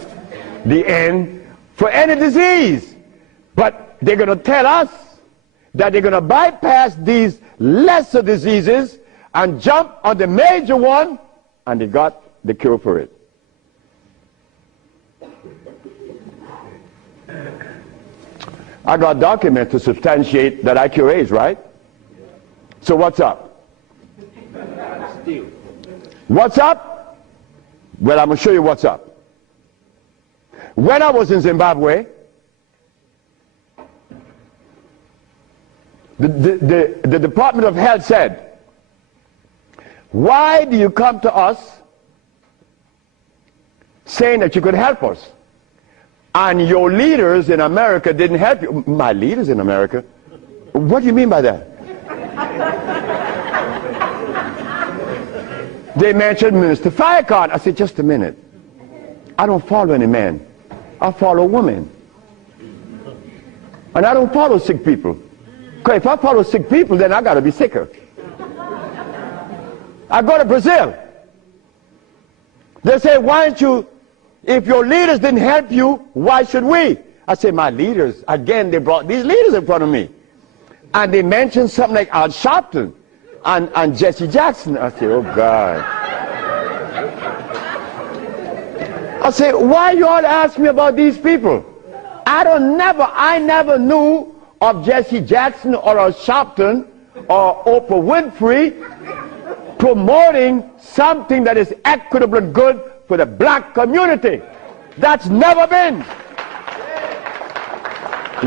the end for any disease? But they're going to tell us that they're going to bypass these lesser diseases and jump on the major one, and they got the cure for it. I got documents to substantiate that I cure AIDS, right? So what's up? Still. What's up? Well, I'm going to show you what's up. When I was in Zimbabwe, the Department of Health said, why do you come to us saying that you could help us? And your leaders in America didn't help you. My leaders in America? What do you mean by that? They mentioned Minister Farrakhan. I said, just a minute. I don't follow any man. I follow women. And I don't follow sick people. Because if I follow sick people, then I got to be sicker. I go to Brazil. They say, why don't you, if your leaders didn't help you, why should we? I say, my leaders, again, they brought these leaders in front of me. And they mentioned something like Al Sharpton and Jesse Jackson. I say, oh God. I say, why you all ask me about these people? I never knew of Jesse Jackson or Al Sharpton or Oprah Winfrey promoting something that is equitable and good for the black community. That's never been.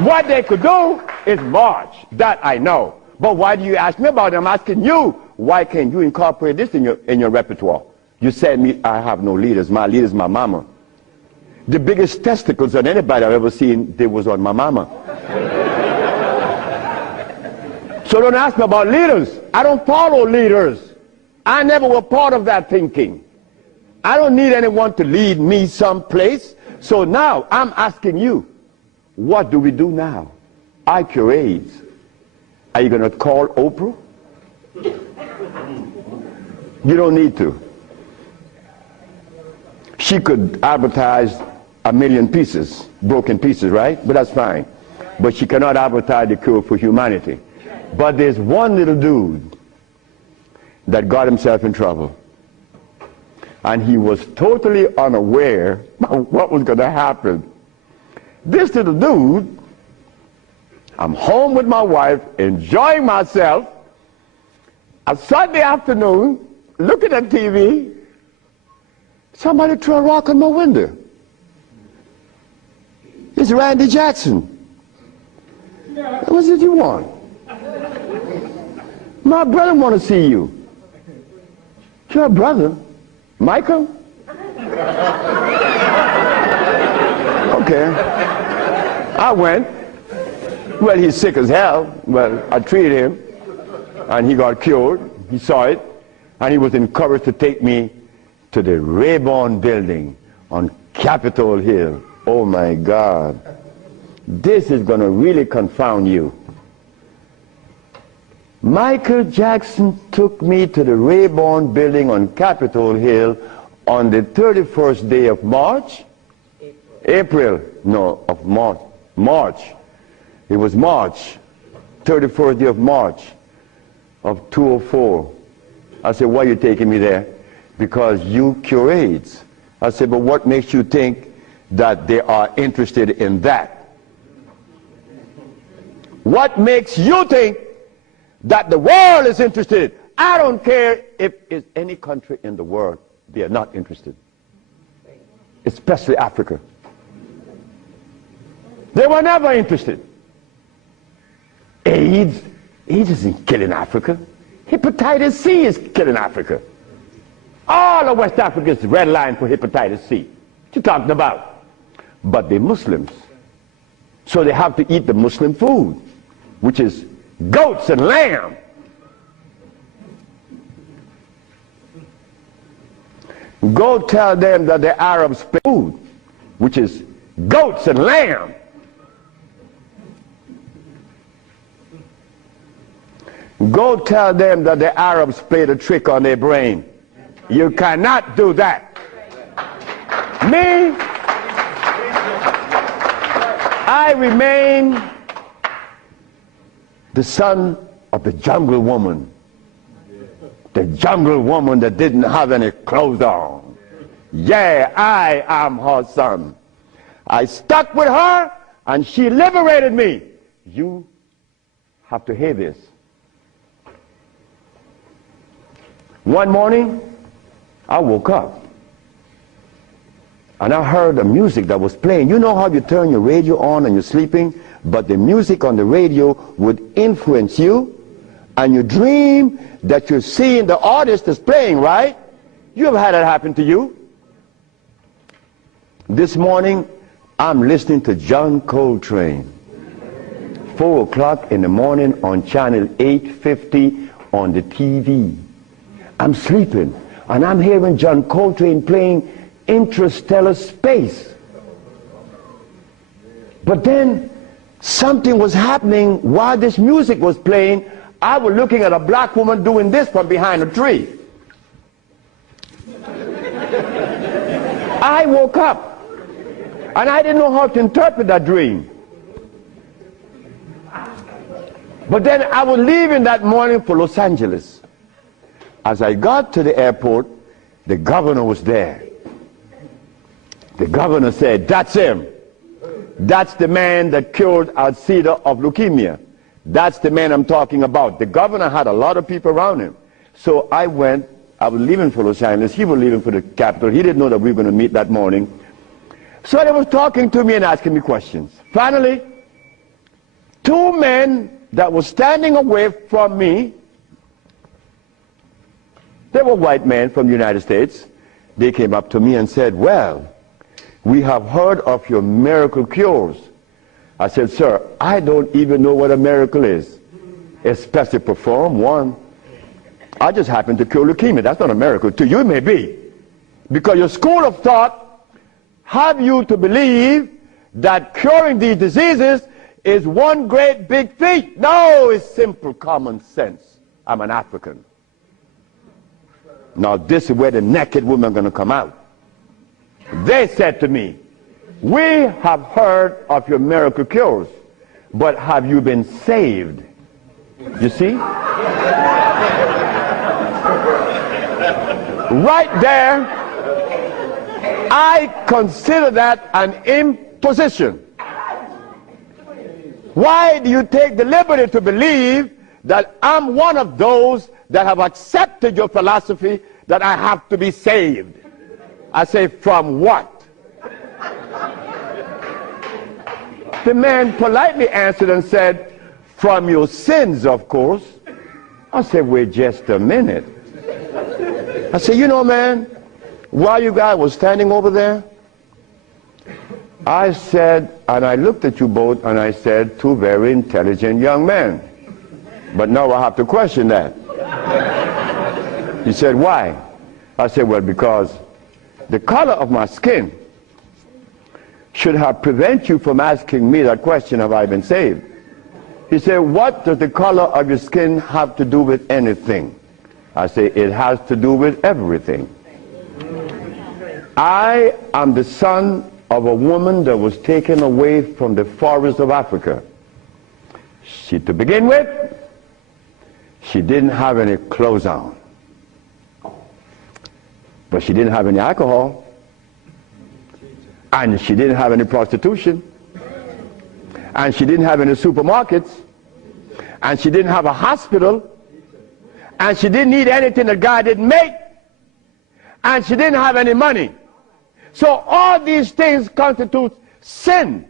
What they could do is march. That I know. But why do you ask me about it? I'm asking you, why can't you incorporate this in your repertoire? You said me, I have no leaders. My leader is my mama. The biggest testicles on anybody I've ever seen, they was on my mama. So don't ask me about leaders. I don't follow leaders. I never was part of that thinking. I don't need anyone to lead me someplace. So now I'm asking you, what do we do now? I cure AIDS. Are you going to call Oprah? You don't need to. She could advertise 1 million pieces, broken pieces, right? But that's fine. But she cannot advertise the cure for humanity. But there's one little dude that got himself in trouble. And he was totally unaware of what was going to happen. This little dude, I'm home with my wife, enjoying myself, a Sunday afternoon, looking at TV, somebody threw a rock on my window. It's Randy Jackson. What was it you want? My brother want to see you. Your brother? Michael? Okay. I went. Well, he's sick as hell. Well, I treated him, and he got cured. He saw it, and he was encouraged to take me to the Rayborn building on Capitol Hill. Oh my God. This is going to really confound you. Michael Jackson took me to the Rayborn building on Capitol Hill on the 31st day of March? April. No, of March. March. It was March. 31st day of March of 2004. I said, why are you taking me there? Because you cure AIDS. I said, but what makes you think that they are interested in that? What makes you think that the world is interested? I don't care if it's any country in the world, they are not interested. Especially Africa. They were never interested. AIDS isn't killing Africa. Hepatitis C is killing Africa. All of West Africa is red line for hepatitis C. you talking about? But they're Muslims. So they have to eat the Muslim food, which is goats and lamb. Go tell them that the Arabs play food, which is goats and lamb. Go tell them that the Arabs played a trick on their brain. You cannot do that. Me, I remain the son of the jungle woman. The jungle woman that didn't have any clothes on. Yeah, I am her son. I stuck with her and she liberated me. You have to hear this. One morning, I woke up and I heard the music that was playing. You know how you turn your radio on and you're sleeping, but the music on the radio would influence you, and you dream that you're seeing the artist that's playing, right? You ever had that happen to you? This morning, I'm listening to John Coltrane. 4 o'clock in the morning on channel 850 on the TV. I'm sleeping, and I'm hearing John Coltrane playing Interstellar Space. But then something was happening while this music was playing. I was looking at a black woman doing this from behind a tree. I woke up, and I didn't know how to interpret that dream. But then I was leaving that morning for Los Angeles. As I got to the airport, the governor was there. The governor said, "That's him. That's the man that cured Al-Cida of leukemia. That's the man I'm talking about." The governor had a lot of people around him. So I went. I was leaving for Los Angeles. He was leaving for the capital. He didn't know that we were going to meet that morning. So they was talking to me and asking me questions. Finally, 2 men that were standing away from me, they were white men from the United States. They came up to me and said, "Well, we have heard of your miracle cures." I said, "Sir, I don't even know what a miracle is, especially perform one. I just happen to cure leukemia. That's not a miracle. To you it may be, because your school of thought have you to believe that curing these diseases is one great big feat. No, it's simple common sense. I'm an African. Now this is where the naked women are going to come out. They said to me, "We have heard of your miracle cures, but have you been saved?" You see? Right there, I consider that an imposition. Why do you take the liberty to believe that I'm one of those that have accepted your philosophy that I have to be saved? I say, from what? The man politely answered and said, "From your sins, of course." I said, "Wait just a minute." I said, "You know, man, while you guys were standing over there, I said," and I looked at you both, and I said, "Two very intelligent young men. But now I have to question that." He said, "Why?" I said, "Well, because the color of my skin should have prevented you from asking me that question, have I been saved?" He said, "What does the color of your skin have to do with anything?" I say, "It has to do with everything. I am the son of a woman that was taken away from the forest of Africa. To begin with, she didn't have any clothes on. But she didn't have any alcohol. And she didn't have any prostitution. And she didn't have any supermarkets. And she didn't have a hospital. And she didn't need anything that God didn't make. And she didn't have any money. So all these things constitute sin.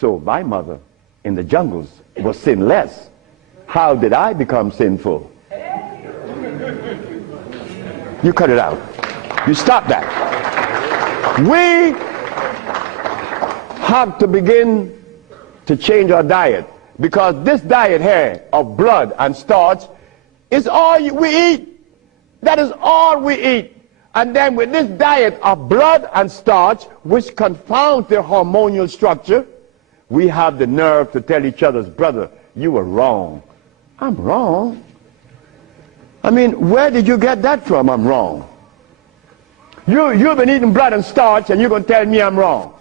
So my mother in the jungles was sinless. How did I become sinful?" You cut it out. You stop that. We have to begin to change our diet, because this diet here of blood and starch is all we eat. That is all we eat. And then with this diet of blood and starch, which confounds their hormonal structure, we have the nerve to tell each other's brother, you were wrong. I'm wrong. I mean, where did you get that from? I'm wrong. You've been eating blood and starch, and you're going to tell me I'm wrong.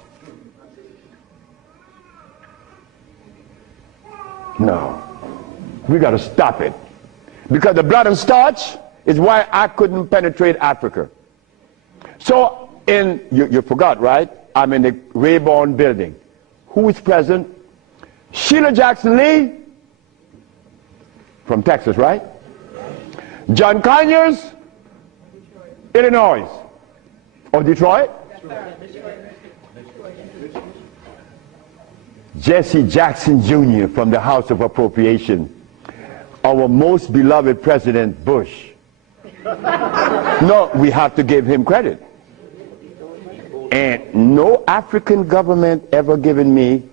No. We got to stop it. Because the blood and starch is why I couldn't penetrate Africa. So, you forgot, right? I'm in the Rayborn building. Who is present? Sheila Jackson Lee from Texas, right? John Conyers, Illinois. Or Detroit? Jesse Jackson Jr. from the House of Appropriation. Our most beloved President Bush. No, we have to give him credit. And no African government ever given me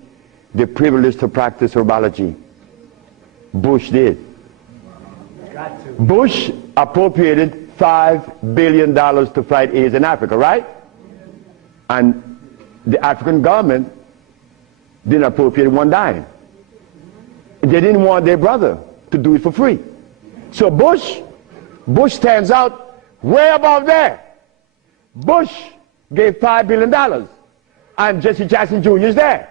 the privilege to practice herbology. Bush did. Bush appropriated $5 billion to fight AIDS in Africa, right? And the African government didn't appropriate one dime. They didn't want their brother to do it for free. So Bush stands out way above there. Bush gave $5 billion, and Jesse Jackson Jr. is there.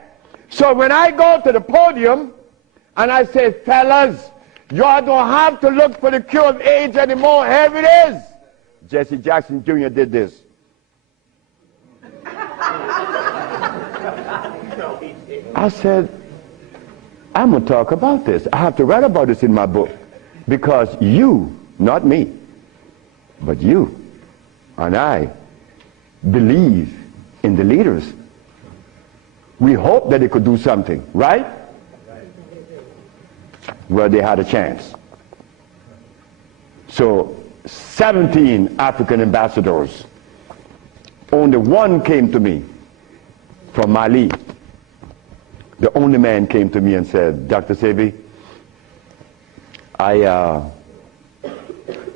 So when I go to the podium and I say, fellas, y'all don't have to look for the cure of AIDS anymore. Here it is. Jesse Jackson Jr. did this. I said, I'm going to talk about this. I have to write about this in my book. Because you, not me, but you and I believe in the leaders. We hope that they could do something, right? Well, they had a chance. So 17 African ambassadors. Only one came to me from Mali. The only man came to me and said, Dr. Sebi, I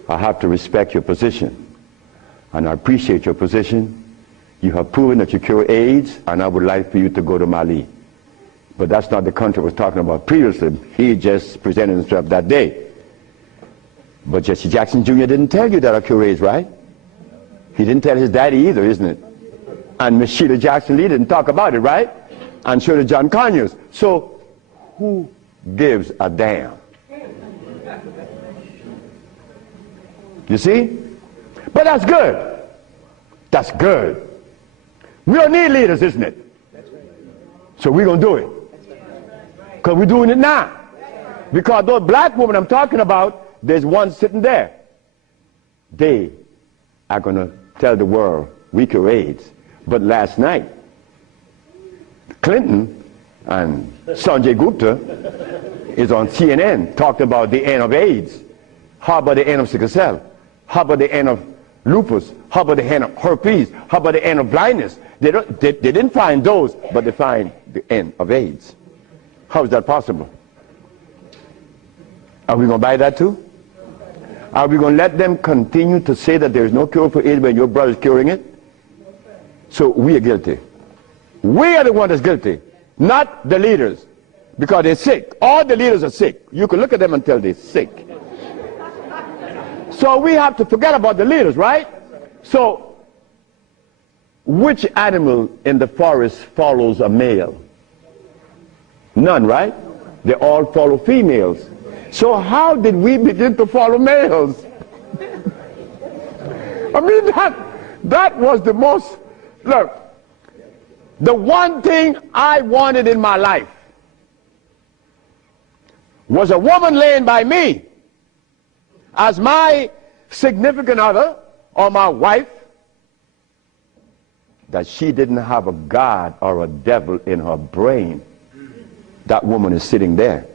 have to respect your position, and I appreciate your position. You have proven that you cure AIDS, and I would like for you to go to Mali. But that's not the country I was talking about previously. He just presented himself that day. But Jesse Jackson Jr. didn't tell you that I cure AIDS, right? He didn't tell his daddy either, isn't it? And Miss Sheila Jackson Lee didn't talk about it, right? And so did John Conyers. So who gives a damn? You see? But that's good. That's good. We don't need leaders, isn't it? So we're going to do it. Because we're doing it now. Because those black women I'm talking about, there's one sitting there. They are going to tell the world we cure AIDS. But last night, Clinton and Sanjay Gupta is on CNN talking about the end of AIDS. How about the end of sickle cell? How about the end of lupus? How about the end of herpes? How about the end of blindness? They didn't find those, but they find the end of AIDS. How is that possible? Are we going to buy that too? Are we going to let them continue to say that there's no cure for AIDS when your brother's curing it? So we are guilty. We are the one that's guilty, not the leaders, because they're sick. All the leaders are sick. You can look at them and tell they're sick. So we have to forget about the leaders, right? So which animal in the forest follows a male? None, right? They all follow females. So how did we begin to follow males? I mean, that was the most, look, the one thing I wanted in my life was a woman laying by me as my significant other or my wife, that she didn't have a God or a devil in her brain. That woman is sitting there.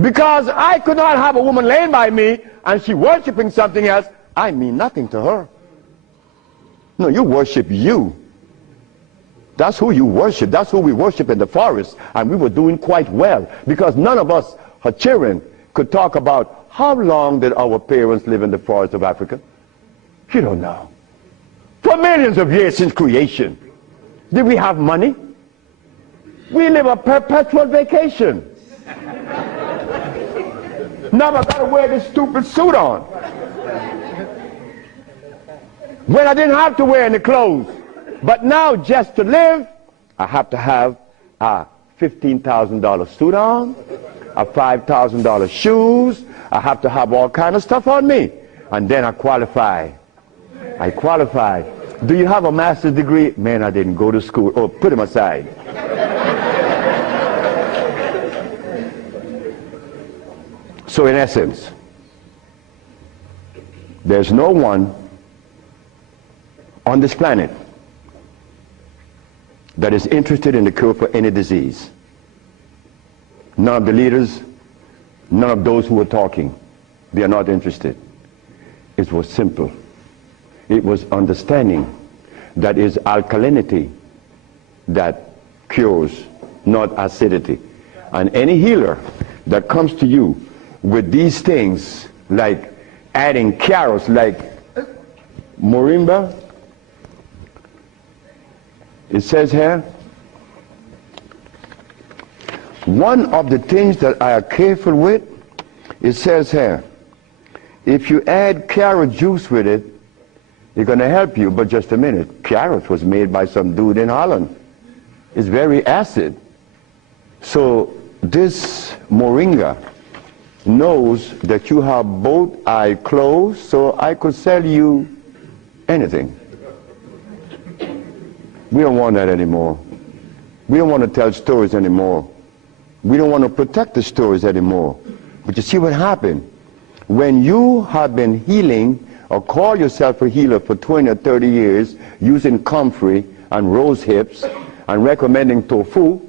Because I could not have a woman laying by me and she worshiping something else. I mean nothing to her. No, you worship you. That's who you worship. That's who we worship in the forest. And we were doing quite well because none of us, her children, could talk about how long did our parents live in the forest of Africa. You don't know. For millions of years since creation. Did we have money? We live a perpetual vacation. Now I gotta wear this stupid suit on. When I didn't have to wear any clothes. But now just to live, I have to have a $15,000 suit on, a $5,000 shoes. I have to have all kind of stuff on me. And then I qualify. I qualify. Do you have a master's degree? Man, I didn't go to school. Oh, put him aside. So in essence, there's no one on this planet that is interested in the cure for any disease. None of the leaders, none of those who are talking, they are not interested. It was simple. It was understanding that is alkalinity that cures, not acidity. And any healer that comes to you with these things, like adding carrots, like moringa, it says here, one of the things that I are careful with, it says here, if you add carrot juice with it, it's going to help you. But just a minute, carrot was made by some dude in Holland. It's very acid. So this moringa knows that you have both eyes closed, so I could sell you anything. We don't want that anymore. We don't want to tell stories anymore. We don't want to protect the stories anymore. But you see what happened? When you have been healing or call yourself a healer for 20 or 30 years using comfrey and rose hips and recommending tofu,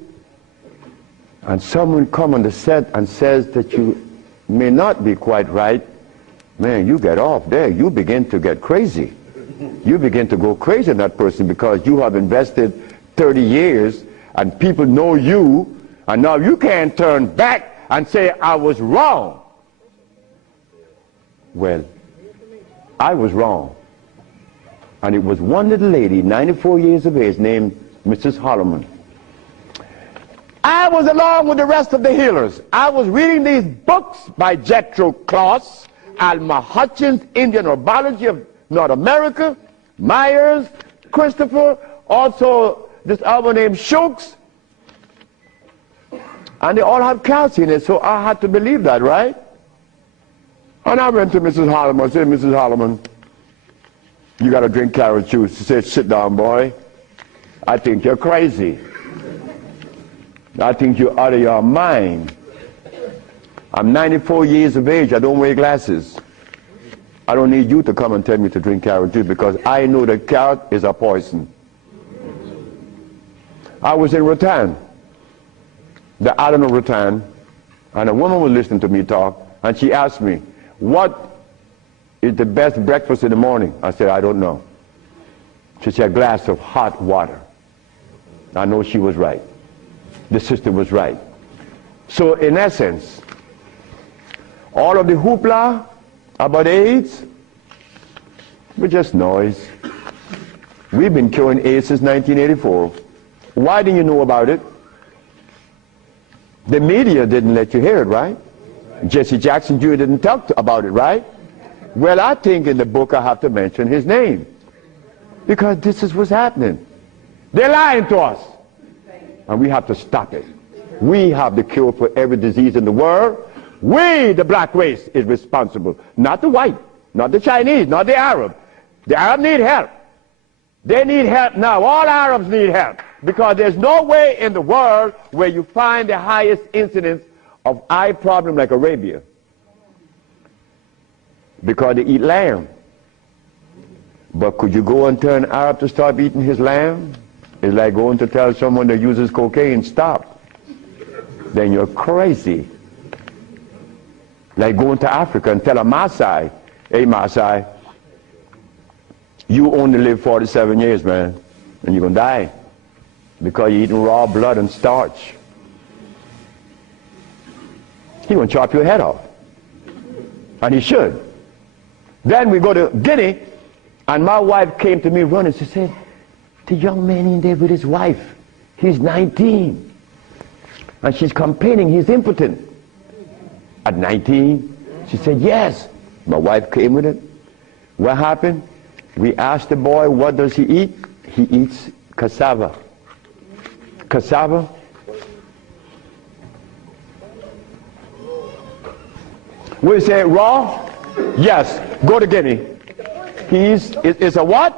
and someone come on the set and says that you may not be quite right, man, you get off there. You begin to get crazy. You begin to go crazy in that person because you have invested 30 years and people know you, and now you can't turn back and say, I was wrong. Well, I was wrong. And it was one little lady, 94 years of age, named Mrs. Holloman. I was along with the rest of the healers. I was reading these books by Jethro Kloss, Alma Hutchins, Indian Herbology of North America, Myers, Christopher, also this other named Shooks. And they all have calcium in it, so I had to believe that, right? And I went to Mrs. Holloman. I said, Mrs. Holloman, you got to drink carrot juice. She said, sit down, boy. I think you're crazy. I think you're out of your mind. I'm 94 years of age. I don't wear glasses. I don't need you to come and tell me to drink carrot juice because I know that carrot is a poison. I was in Rattan, the island of Rattan, and a woman was listening to me talk, and she asked me, what is the best breakfast in the morning? I said, I don't know. She said, a glass of hot water. I know she was right. The sister was right. So in essence, all of the hoopla about AIDS was just noise. We've been curing AIDS since 1984. Why didn't you know about it? The media didn't let you hear it, right? Jesse Jackson Jr. didn't talk about it, right? Well, I think in the book I have to mention his name because this is what's happening. They're lying to us. And we have to stop it. We have the cure for every disease in the world. We, the black race, is responsible. Not the white, not the Chinese, not the Arab. The Arab need help. They need help now. All Arabs need help. Because there's no way in the world where you find the highest incidence of eye problem like Arabia. Because they eat lamb. But could you go and tell an Arab to stop eating his lamb? It's like going to tell someone that uses cocaine, stop. Then you're crazy. Like going to Africa and tell a Maasai, hey Maasai, You only live 47 years, man, and you're going to die because you're eating raw blood and starch. He's going to chop your head off. And he should. Then we go to Guinea, and my wife came to me running. She said, the young man in there with his wife, he's 19. And she's complaining he's impotent. At 19, she said, yes. My wife came with it. What happened? We asked the boy, what does he eat? He eats cassava. Cassava. We say raw? Yes. Go to Guinea. It's a what?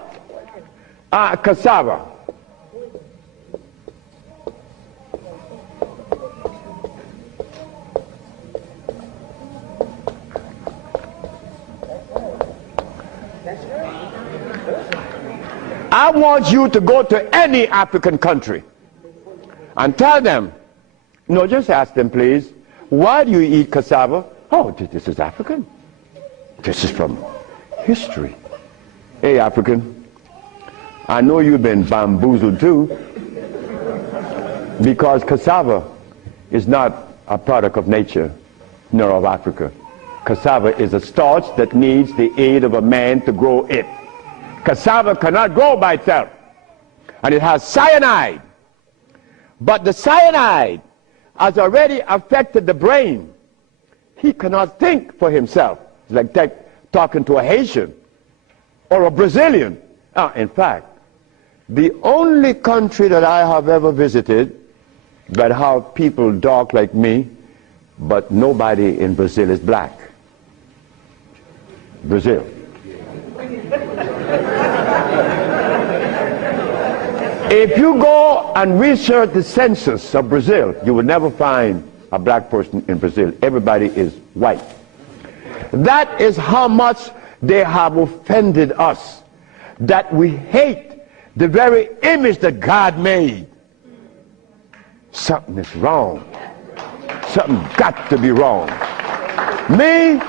Cassava. I want you to go to any African country and tell them, no, just ask them, please, why do you eat cassava? Oh, this is African. This is from history. Hey, African, I know you've been bamboozled too, because cassava is not a product of nature, nor of Africa. Cassava is a starch that needs the aid of a man to grow it. Cassava cannot grow by itself, and it has cyanide. But the cyanide has already affected the brain. He cannot think for himself. It's like talking to a Haitian or a Brazilian. In fact, the only country that I have ever visited that have people dark like me, but nobody in Brazil is black. Brazil. If you go and research the census of Brazil, you will never find a black person in Brazil. Everybody is white. That is how much they have offended us, that we hate the very image that God made. Something is wrong. Something got to be wrong. Me,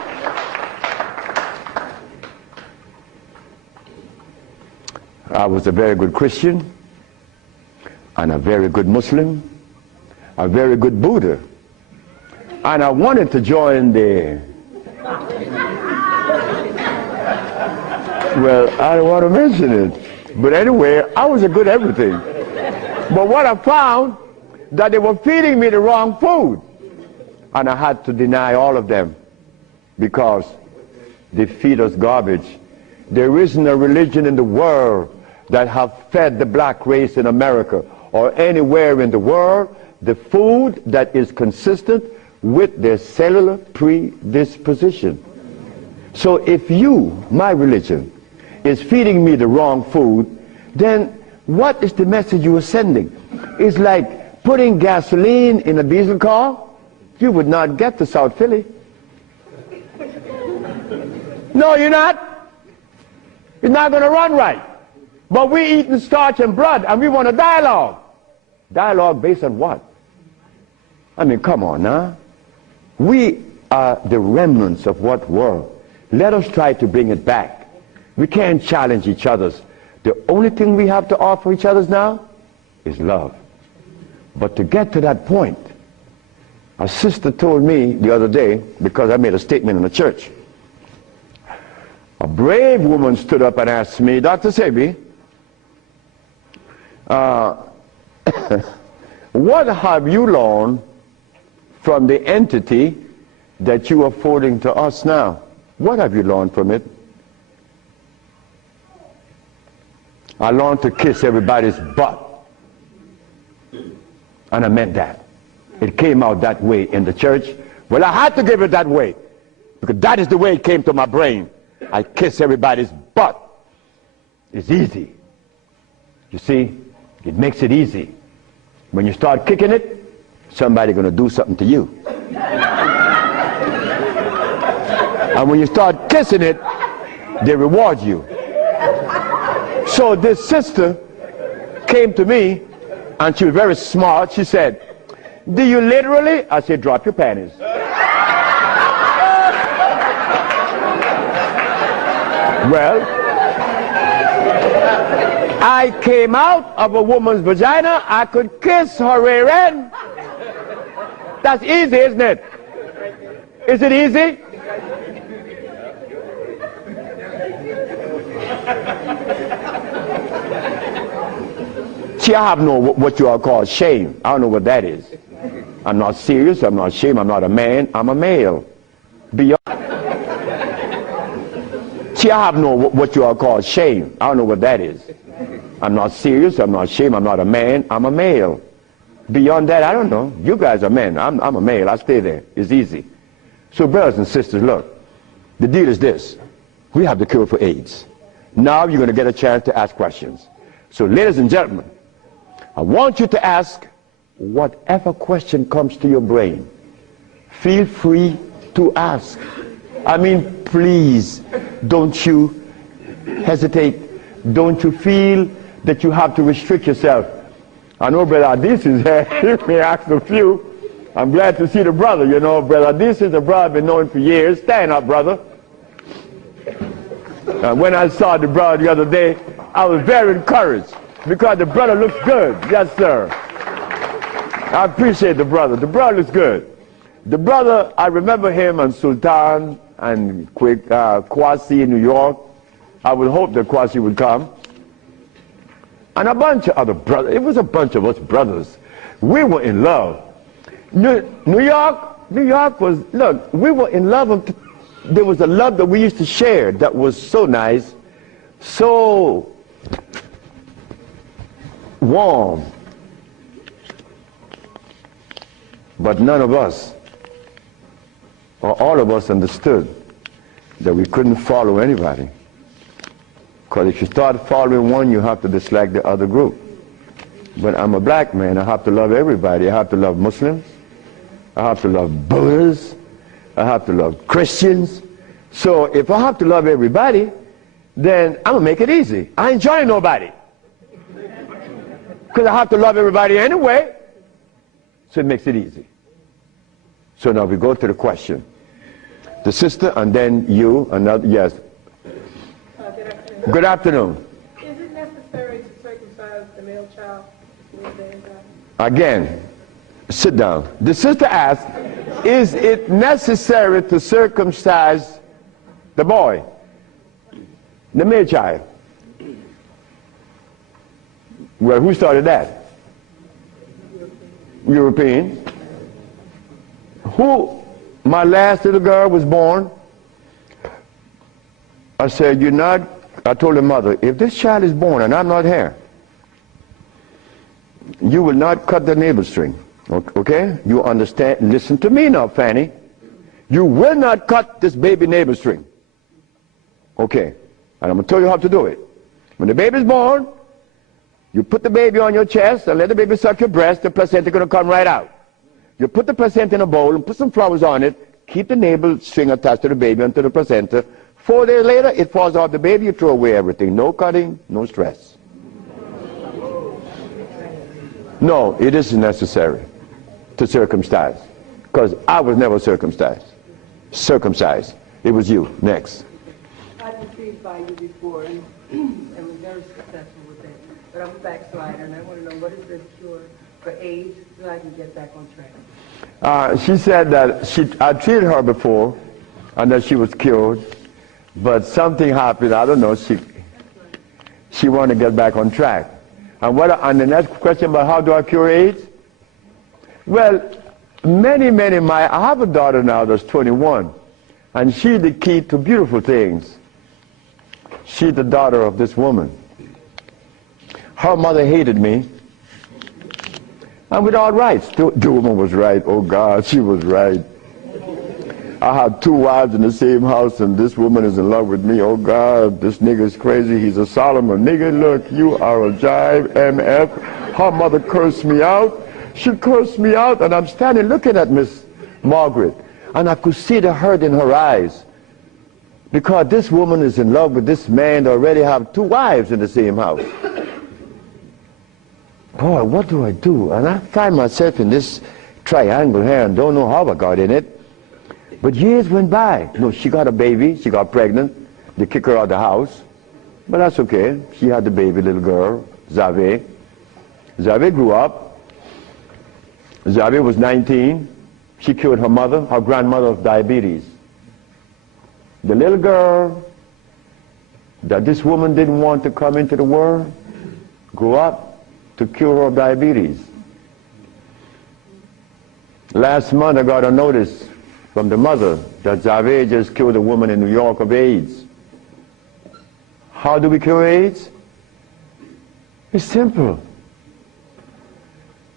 I was a very good Christian, and a very good Muslim, a very good Buddha, and I wanted to join the, well, I don't want to mention it, but anyway, I was a good everything. But what I found, that they were feeding me the wrong food, and I had to deny all of them because they feed us garbage. There isn't a religion in the world that have fed the black race in America or anywhere in the world the food that is consistent with their cellular predisposition. So if you, my religion, is feeding me the wrong food, then what is the message you are sending? It's like putting gasoline in a diesel car. You would not get to South Philly. No, you're not. It's not going to run right. But we eating starch and blood, and we want a dialogue. Dialogue based on what? I mean, come on now. We are the remnants of what world? Let us try to bring it back. We can't challenge each other's. The only thing we have to offer each other's now is love. But to get to that point, a sister told me the other day, because I made a statement in the church, a brave woman stood up and asked me, Dr. Sebi, what have you learned from the entity that you are forwarding to us now? What have you learned from it? I learned to kiss everybody's butt. And I meant that. It came out that way in the church. Well, I had to give it that way, because that is the way it came to my brain. I kiss everybody's butt. It's easy. You see, it makes it easy. When you start kicking it, somebody's going to do something to you. And when you start kissing it, they reward you. So this sister came to me, and she was very smart. She said, do you literally? I said, drop your panties. Well, I came out of a woman's vagina, I could kiss her rear end. That's easy, isn't it? Is it easy? See, I have no what you all call shame. I don't know what that is. I'm not serious, I'm not ashamed, I'm not a man, I'm a male. Beyond. See, I have no what you all call shame. I don't know what that is. I'm not serious, I'm not ashamed, I'm not a man, I'm a male. Beyond that, I don't know. You guys are men, I'm a male, I stay there. It's easy. So brothers and sisters, look, the deal is this. We have the cure for AIDS. Now you're going to get a chance to ask questions. So ladies and gentlemen, I want you to ask whatever question comes to your brain. Feel free to ask. I mean, please, don't you hesitate. Don't you feel that you have to restrict yourself. I know Brother A.I.D.S is here. He may ask a few. I'm glad to see the brother, you know. Brother A.I.D.S is a brother I've been knowing for years. Stand up, brother. When I saw the brother the other day, I was very encouraged because the brother looks good. Yes, sir. I appreciate the brother. The brother looks good. The brother, I remember him on Sultan and Kwasi in New York. I would hope that Kwasi would come. And a bunch of other brothers. It was a bunch of us brothers. We were in love. New York was, look, we were in love. There was a love that we used to share that was so nice, so warm. But none of us, or all of us, understood that we couldn't follow anybody. Because if you start following one, you have to dislike the other group. But I'm a black man, I have to love everybody. I have to love Muslims, I have to love Buddhists, I have to love Christians. So if I have to love everybody, then I'm going to make it easy. I ain't joining nobody. Because I have to love everybody anyway. So it makes it easy. So now we go to the question. The sister and then you, another, yes. Good afternoon. Is it necessary to circumcise the male child? Again, sit down. The sister asked, is it necessary to circumcise the boy, the male child? Well, who started that? European. Who? My last little girl was born. I said, you're not, I told her mother, if this child is born and I'm not here, you will not cut the navel string. Okay? You understand? Listen to me now, Fanny. You will not cut this baby navel string. Okay. And I'm going to tell you how to do it. When the baby's born, you put the baby on your chest and let the baby suck your breast. The placenta is going to come right out. You put the placenta in a bowl and put some flowers on it. Keep the navel string attached to the baby until the placenta. 4 days later, it falls off the baby. You throw away everything. No cutting, no stress. No, it isn't necessary to circumcise, because I was never circumcised. It was you. Next. I've been treated by you before and was very successful with it. But I'm a backslider and I want to know, what is the cure for AIDS so I can get back on track? She said that I treated her before and that she was cured, but something happened. I don't know. She wanted to get back on track. And the next question about how do I cure AIDS? Well, I have a daughter now that's 21, and she's the key to beautiful things. She's the daughter of this woman. Her mother hated me, and with all rights. The woman was right. Oh God, she was right. I had 2 wives in the same house, and this woman is in love with me. Oh God, this nigga is crazy. He's a Solomon. Nigga, look, you are a jive, MF. Her mother cursed me out. She cursed me out, and I'm standing looking at Miss Margaret, and I could see the hurt in her eyes. Because this woman is in love with this man that already have 2 wives in the same house. Boy, what do I do? And I find myself in this triangle here and don't know how I got in it. But years went by. No, she got a baby, she got pregnant, they kick her out of the house. But that's okay. She had the baby little girl, Zave. Zave grew up. Zave was 19. She cured her mother, her grandmother, of diabetes. The little girl that this woman didn't want to come into the world grew up to cure her of diabetes. Last month I got a notice from the mother that Zave just cured a woman in New York of AIDS. How do we cure AIDS? It's simple.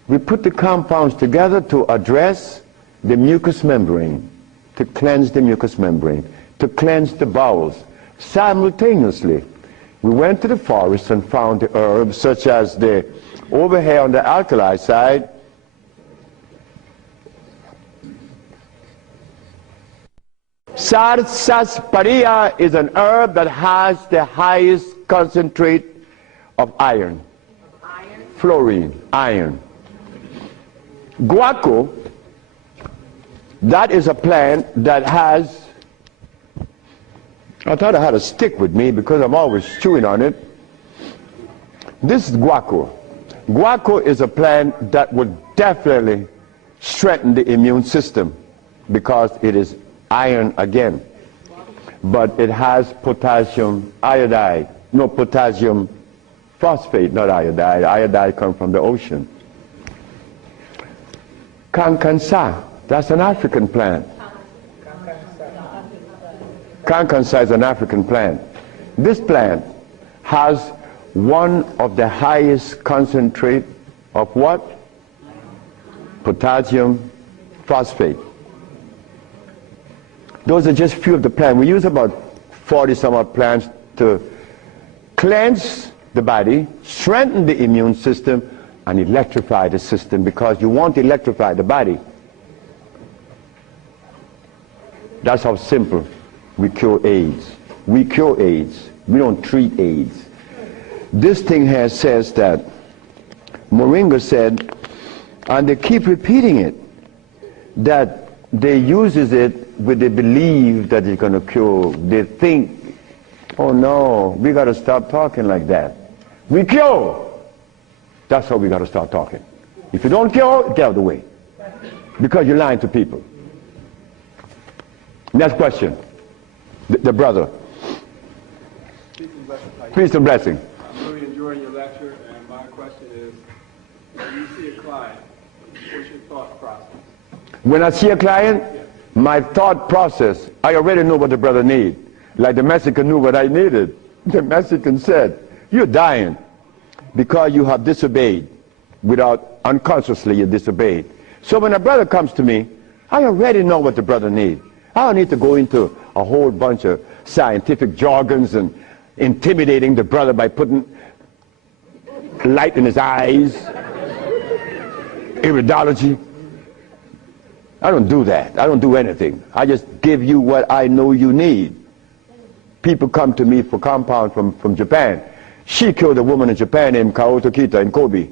We put the compounds together to address the mucous membrane, to cleanse the mucous membrane, to cleanse the bowels. Simultaneously, we went to the forest and found the herbs such as the, over here on the alkali side, sarsaparilla is an herb that has the highest concentrate of iron. Fluorine, iron. Guaco, that is a plant that has, I thought I had a stick with me because I'm always chewing on it. This is guaco. Guaco is a plant that would definitely strengthen the immune system because it is iron again. But it has potassium iodide, no, potassium phosphate, not iodide. Iodide comes from the ocean. Kankansa, that's an African plant. Kankansa is an African plant. This plant has one of the highest concentrate of what? Potassium phosphate. Those are just few of the plants. We use about 40 some odd plants to cleanse the body, strengthen the immune system, and electrify the system, because you want to electrify the body. That's how simple we cure AIDS. We cure AIDS. We don't treat AIDS. This thing here says that Moringa said, and they keep repeating it, that they uses it with the belief that it's going to cure. They think, oh no, we got to stop talking like that. We cure. That's how we got to start talking. If you don't cure, get out of the way. Because you're lying to people. Next question. The brother. Peace and blessing. I'm really enjoying your lecture, and my question is, when you see a client, what's your thought process? When I see a client, my thought process, I already know what the brother needs. Like the Mexican knew what I needed. The Mexican said, you're dying because you have disobeyed. Without, unconsciously you disobeyed. So when a brother comes to me, I already know what the brother needs. I don't need to go into a whole bunch of scientific jargons and intimidating the brother by putting light in his eyes, iridology. I don't do that. I don't do anything. I just give you what I know you need. People come to me for compound from Japan. She killed a woman in Japan named Kaoto Kita in Kobe.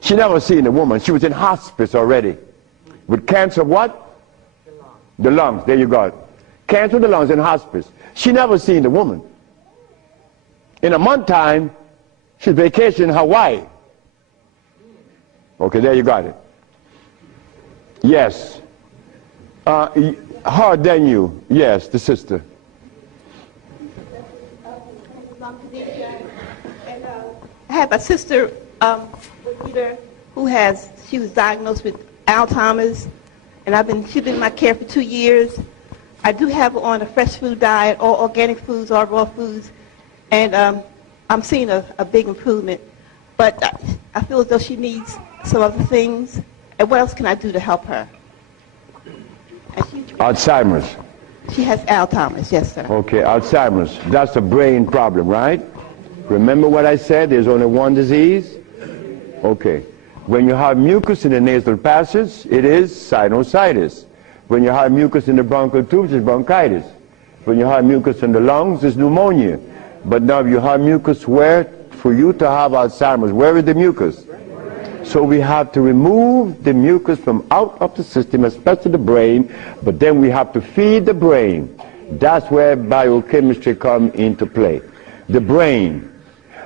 She never seen a woman. She was in hospice already. With cancer what? The lungs. There you go. Cancer of the lungs in hospice. She never seen a woman. In a month time, she's vacationing in Hawaii. Okay, there you got it. Yes. Harder than you. Yes, the sister. I have a sister who she was diagnosed with Alzheimer's, and she's been in my care for 2 years. I do have her on a fresh food diet, all organic foods, all raw foods, and I'm seeing a big improvement. But I feel as though she needs some other things. And what else can I do to help her? Alzheimer's. She has Alzheimer's, yes, sir. Okay, Alzheimer's. That's a brain problem, right? Remember what I said? There's only one disease? Okay. When you have mucus in the nasal passage, it is sinusitis. When you have mucus in the bronchial tubes, it's bronchitis. When you have mucus in the lungs, it's pneumonia. But now you have mucus where? For you to have Alzheimer's, where is the mucus? So we have to remove the mucus from out of the system, especially the brain, but then we have to feed the brain. That's where biochemistry comes into play. the brain.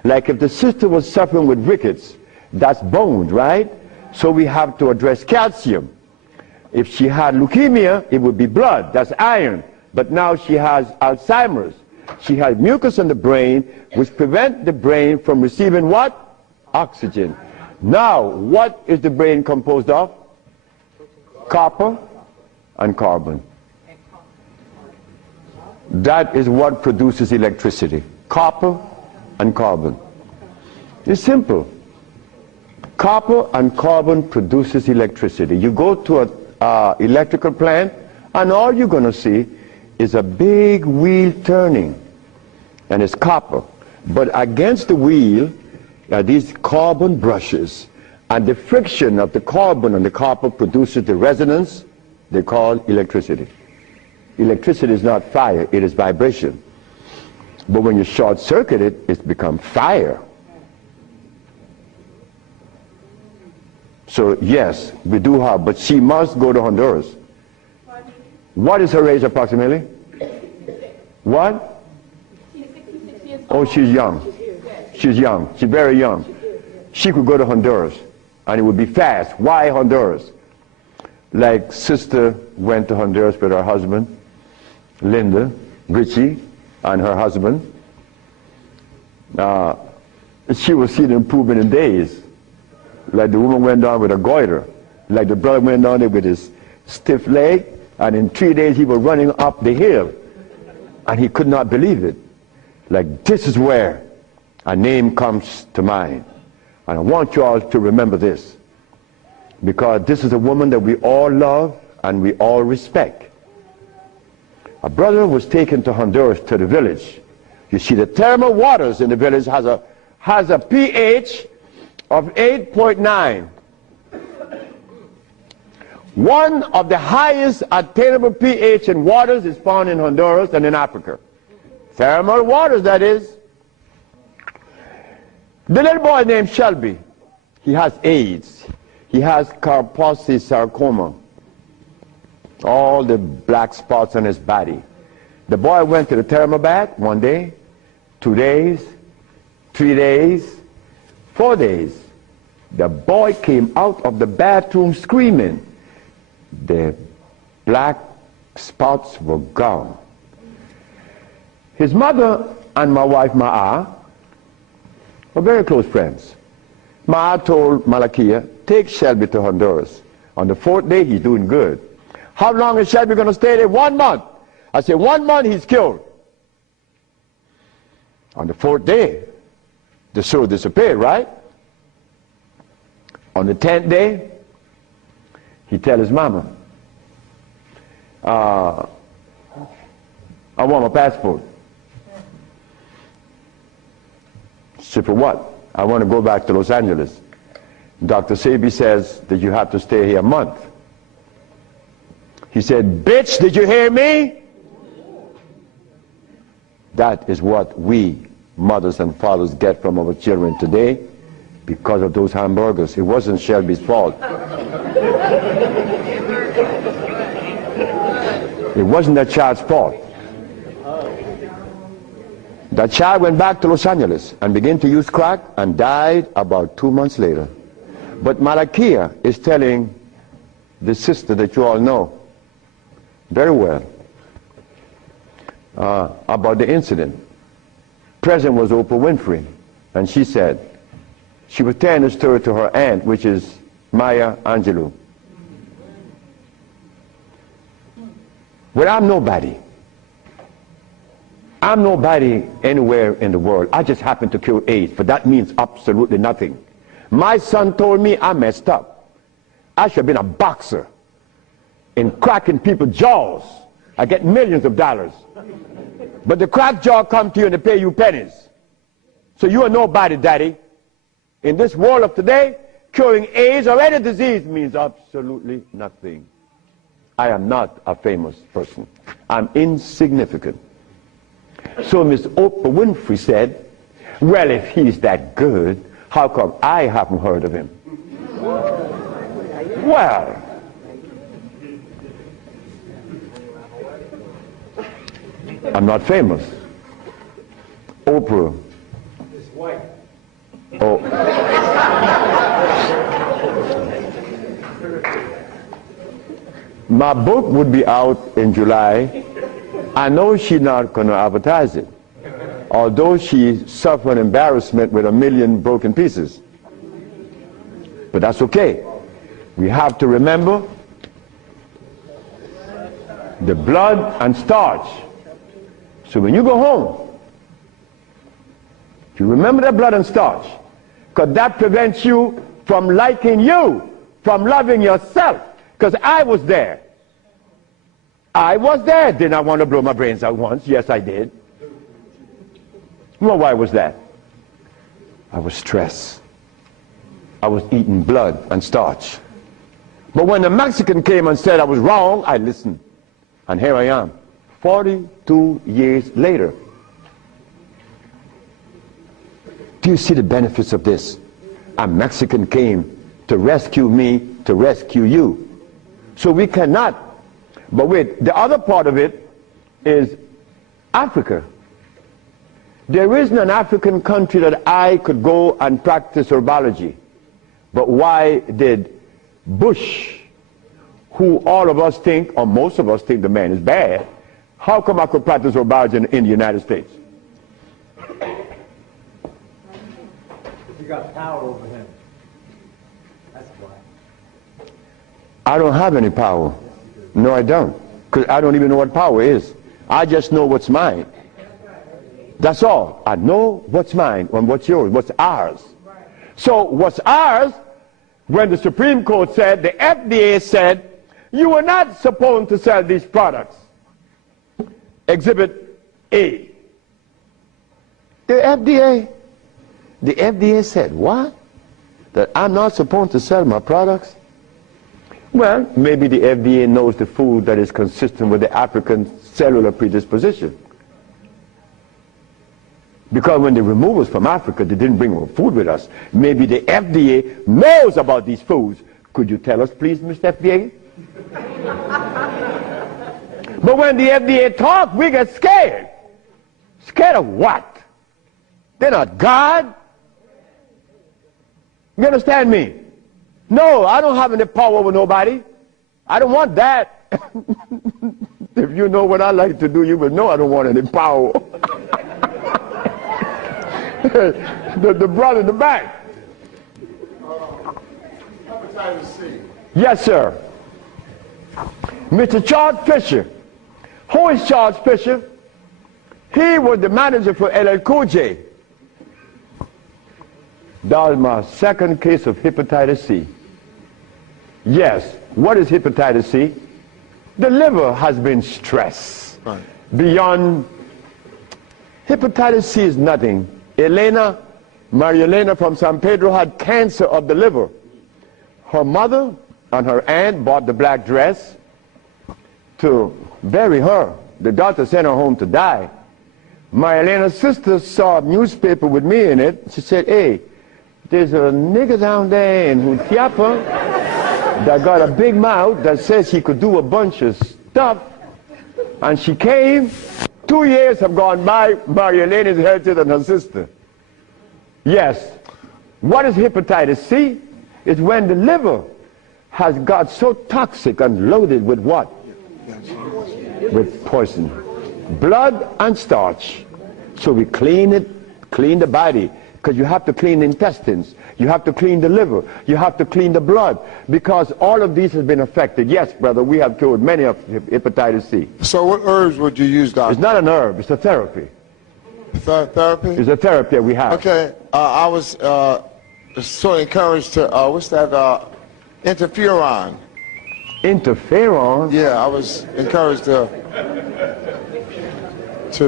Like if the sister was suffering with rickets, that's bone, right? So we have to address calcium. If she had leukemia, it would be blood, that's iron. But now she has Alzheimer's. She has mucus in the brain, which prevents the brain from receiving what? Oxygen. Now, what is the brain composed of? Copper and carbon. That is what produces electricity. Copper and carbon. It's simple. Copper and carbon produces electricity. You go to an electrical plant, and all you're going to see is a big wheel turning, and it's copper. But against the wheel are these carbon brushes, and the friction of the carbon and the copper produces the resonance they call electricity. Electricity is not fire, it is vibration. But when you short circuit it, it's become fire. So yes, we do have, but she must go to Honduras. What is her age approximately? What? She's 66 years old. Oh, she's young. She's young. She's very young. She could go to Honduras, and it would be fast. Why Honduras? Like sister went to Honduras with her husband, Linda, Richie, and her husband. She will see the improvement in days. Like the woman went down with a goiter. Like the brother went down there with his stiff leg, and in 3 days he was running up the hill. And he could not believe it. Like, this is where a name comes to mind. And I want you all to remember this, because this is a woman that we all love and we all respect. A brother was taken to Honduras, to the village. You see, the thermal waters in the village has a pH of 8.9. One of the highest attainable pH in waters is found in Honduras and in Africa. Thermal waters, that is. The little boy named Shelby, he has AIDS. He has Kaposi sarcoma. All the black spots on his body. The boy went to the thermal bath 1 day, 2 days, 3 days, 4 days. The boy came out of the bathroom screaming. The black spots were gone. His mother and my wife Ma'a were very close friends. Ma'a told Malakia, take Shelby to Honduras. On the 4th day, he's doing good. How long is Shelby going to stay there? 1 month. I said, 1 month, he's cured. On the 4th day, the sore disappeared, right? On the 10th day, he tell his mama, I want my passport. She said, for what? I want to go back to Los Angeles. Dr. Sebi says that you have to stay here a month. He said, bitch, did you hear me? That is what we, mothers and fathers, get from our children today because of those hamburgers. It wasn't Shelby's fault. It wasn't that child's fault. That child went back to Los Angeles and began to use crack and died about 2 months later. But Malakia is telling the sister that you all know very well about the incident. Present was Oprah Winfrey, and she said, she was telling the story to her aunt, which is Maya Angelou. Well, I'm nobody. I'm nobody anywhere in the world. I just happen to cure AIDS, but that means absolutely nothing. My son told me I messed up. I should have been a boxer in cracking people's jaws. I get millions of dollars. But the crack jaw come to you and they pay you pennies. So you are nobody, daddy. In this world of today, curing AIDS or any disease means absolutely nothing. I am not a famous person. I'm insignificant. So Miss Oprah Winfrey said, well, if he's that good, how come I haven't heard of him? Well, I'm not famous. Oprah Oprah. It's white. Oh. My book would be out in July. I know she's not going to advertise it, although she suffered embarrassment with 1 million broken pieces. But that's okay. We have to remember the blood and starch. So when you go home, you remember that blood and starch, because that prevents you from liking you, from loving yourself. Because I was there. I was there. Did I want to blow my brains out once? Yes, I did. Well, why was that? I was stressed. I was eating blood and starch. But when the Mexican came and said I was wrong, I listened. And here I am, 42 years later. Do you see the benefits of this? A Mexican came to rescue me, to rescue you. So we cannot. But wait, the other part of it is Africa. There isn't an African country that I could go and practice herbology. But why did Bush, who all of us think, or most of us think the man is bad, how come I could practice herbology in the United States? You got power over him. That's why. I don't have any power. No, I don't. Because I don't even know what power is. I just know what's mine. That's all. I know what's mine and what's yours, what's ours. So what's ours, when the Supreme Court said, the FDA said, you are not supposed to sell these products. Exhibit A. The FDA said, what? That I'm not supposed to sell my products? Well, maybe the FDA knows the food that is consistent with the African cellular predisposition. Because when they removed us from Africa, they didn't bring our food with us. Maybe the FDA knows about these foods. Could you tell us, please, Mr. FDA? But when the FDA talks, we get scared. Scared of what? They're not God. You understand me? No, I don't have any power over nobody. I don't want that. If you know what I like to do, you will know I don't want any power. the brother in the back. Hepatitis C. Yes, sir. Mr. Charles Fisher. Who is Charles Fisher? He was the manager for LL Cool J. That was my second case of hepatitis C. Yes. What is hepatitis C? The liver has been stressed. Right. Beyond. Hepatitis C is nothing. Maria Elena from San Pedro had cancer of the liver. Her mother and her aunt bought the black dress to bury her. The doctor sent her home to die. Maria Elena's sister saw a newspaper with me in it. She said, hey, there's a nigger down there in Jutiapa that got a big mouth that says he could do a bunch of stuff. And she came. 2 years have gone by. Maria Elena is healthier than her sister. Yes. What is hepatitis C? It's when the liver has got so toxic and loaded with what? With poison. Blood and starch. So we clean it, clean the body. Because you have to clean the intestines. You have to clean the liver. You have to clean the blood. Because all of these have been affected. Yes, brother, we have cured many of hepatitis C. So what herbs would you use, doctor? It's not an herb. It's a therapy. Therapy? It's a therapy that we have. Okay. I was so encouraged to, what's that, interferon. Interferon? Yeah, I was encouraged to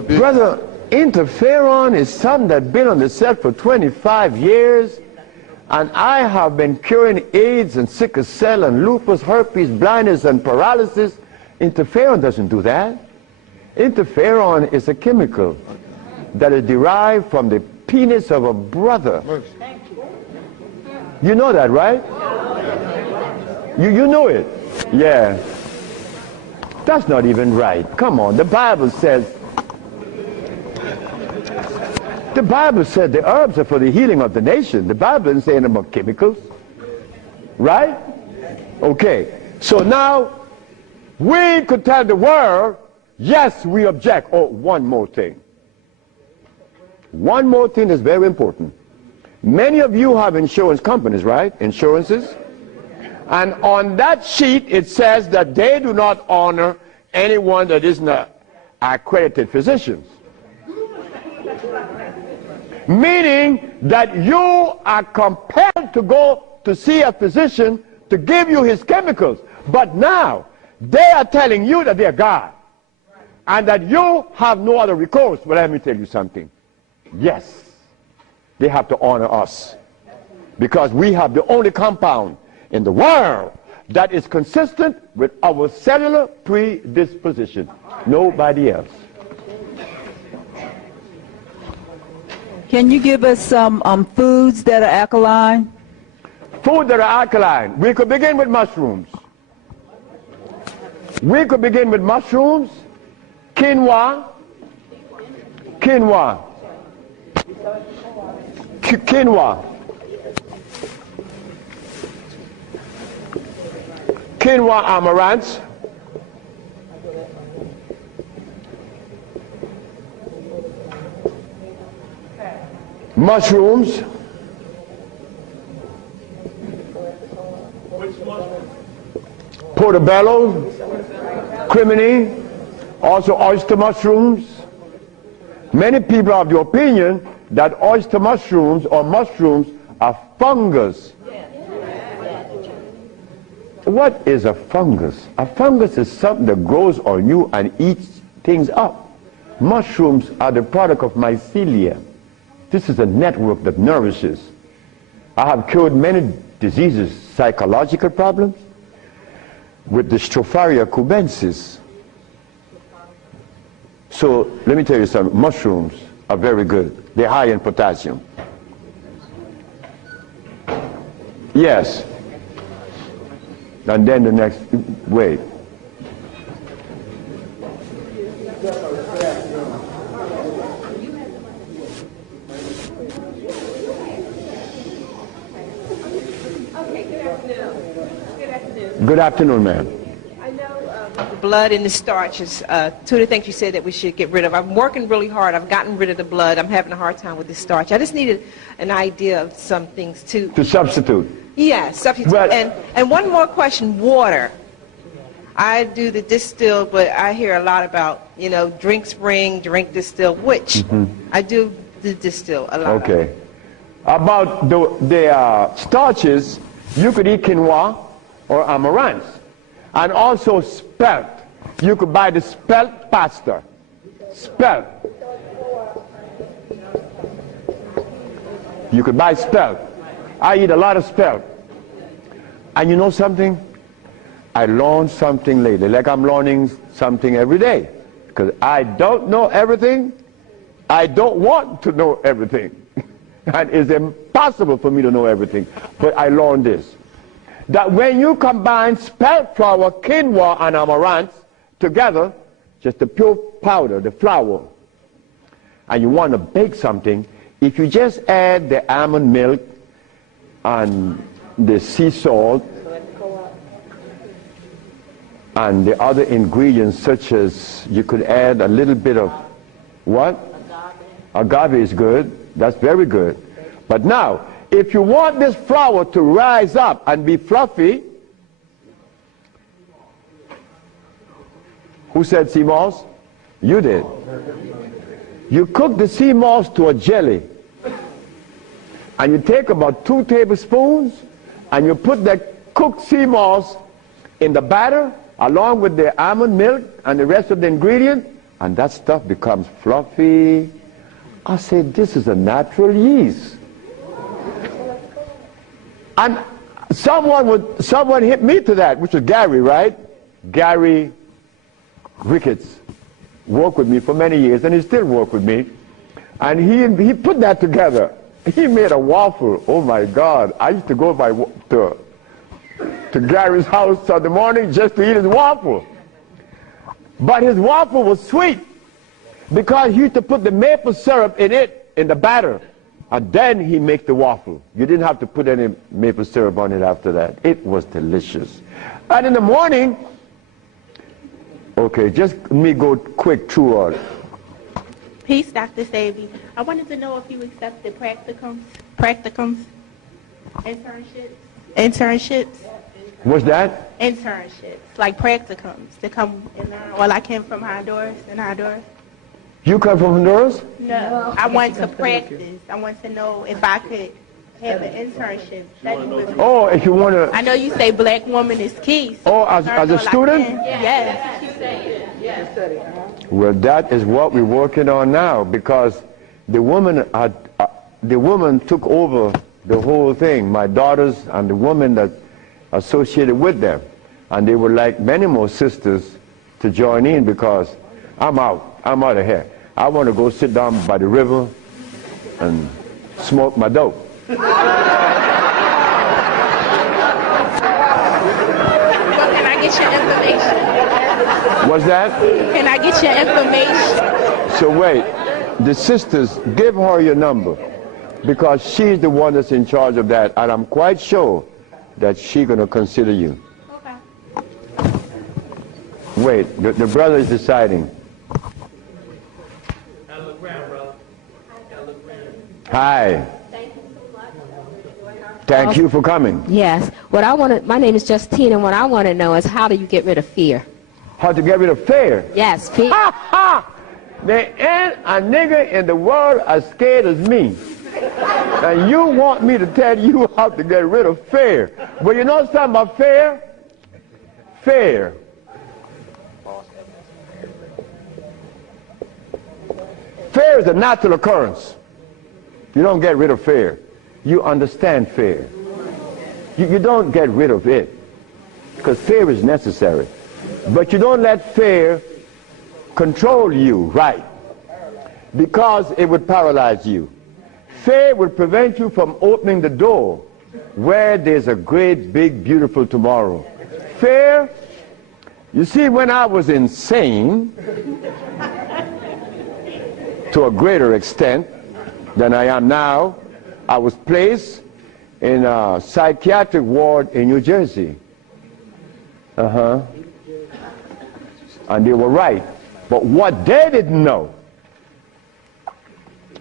be... Brother, interferon is something that's been on the set for 25 years, and I have been curing AIDS and sickle cell and lupus, herpes, blindness, and paralysis. Interferon doesn't do that. Interferon is a chemical that is derived from the penis of a brother. You know that, right? You know it. Yeah. That's not even right. Come on, the Bible says The Bible said the herbs are for the healing of the nation. The Bible isn't saying about chemicals. Right? Okay. So now, we could tell the world, yes, we object. Oh, one more thing. One more thing is very important. Many of you have insurance companies, right? Insurances. And on that sheet, it says that they do not honor anyone that is not accredited physicians. Meaning that you are compelled to go to see a physician to give you his chemicals. But now, they are telling you that they are God. And that you have no other recourse. Well, let me tell you something. Yes, they have to honor us. Because we have the only compound in the world that is consistent with our cellular predisposition. Nobody else. Can you give us some foods that are alkaline? Food that are alkaline. We could begin with mushrooms. We could begin with mushrooms, quinoa, quinoa, quinoa, quinoa amaranth, mushrooms, portobello, crimini, also oyster mushrooms. Many people are of the opinion that oyster mushrooms or mushrooms are fungus. What is a fungus? A fungus is something that grows on you and eats things up. Mushrooms are the product of mycelia. This is a network that nourishes. I have cured many diseases, psychological problems, with the Stropharia cubensis. So let me tell you something. Mushrooms are very good. They're high in potassium. Yes. And then the next, wait. Good afternoon, ma'am. I know the blood and the starches, two of the things you said that we should get rid of. I'm working really hard. I've gotten rid of the blood. I'm having a hard time with the starch. I just needed an idea of some things too. To substitute. Yeah, substitute. Well, and one more question, water. I do the distill, but I hear a lot about, you know, drink spring, drink distill, which I do the distill a lot. Okay. About the starches, you could eat quinoa or amaranth. And also spelt. You could buy the spelt pasta. Spelt. You could buy spelt. I eat a lot of spelt. And you know something? I learned something lately, like I'm learning something every day. Because I don't know everything. I don't want to know everything. And it's impossible for me to know everything. But I learned this. That when you combine spelt flour, quinoa, and amaranth together, just the pure powder, the flour, and you want to bake something, if you just add the almond milk and the sea salt and the other ingredients, such as you could add a little bit of what? Agave is good. That's very good. But now, if you want this flour to rise up and be fluffy, who said sea moss? You did. You cook the sea moss to a jelly. And you take about 2 tablespoons and you put that cooked sea moss in the batter along with the almond milk and the rest of the ingredient, and that stuff becomes fluffy. I said, this is a natural yeast. And someone hit me to that, which was Gary, right? Gary Ricketts worked with me for many years, and he still works with me. And he put that together. He made a waffle. Oh my God! I used to go to Gary's house in the morning just to eat his waffle. But his waffle was sweet because he used to put the maple syrup in it in the batter, and then he make the waffle. You didn't have to put any maple syrup on it after that. It was delicious. And in the morning, okay, just let me go quick through all. Peace, Dr. Sebi. I wanted to know if you accepted practicums, internships. What's that? Internships, like practicums, to come and learn. Well, I came from Honduras, You come from Honduras? No, I want to practice. I want to know if I could have an internship. Oh, if you want to... I know you say black woman is key. So Oh, as a student? Yes. Well, that is what we're working on now, because the woman took over the whole thing, my daughters and the woman that associated with them. And they would like many more sisters to join in, because I'm out of here. I want to go sit down by the river and smoke my dope. Well, can I get your information? What's that? Can I get your information? So wait, the sisters, give her your number, because she's the one that's in charge of that, and I'm quite sure that she's going to consider you. Okay. Wait, the brother is deciding. Hi. Thank you for coming. Yes. My name is Justine, and what I want to know is, how do you get rid of fear? How to get rid of fear? Yes, fear. Ha ha! There ain't a nigga in the world as scared as me. And you want me to tell you how to get rid of fear. But you know something about fear? Fear. Fear is a natural occurrence. You don't get rid of fear. You understand fear. You don't get rid of it, because fear is necessary. But you don't let fear control you, right? Because it would paralyze you. Fear would prevent you from opening the door where there's a great, big, beautiful tomorrow. Fear, you see, when I was insane, to a greater extent than I am now, I was placed in a psychiatric ward in New Jersey. And they were right. But what they didn't know,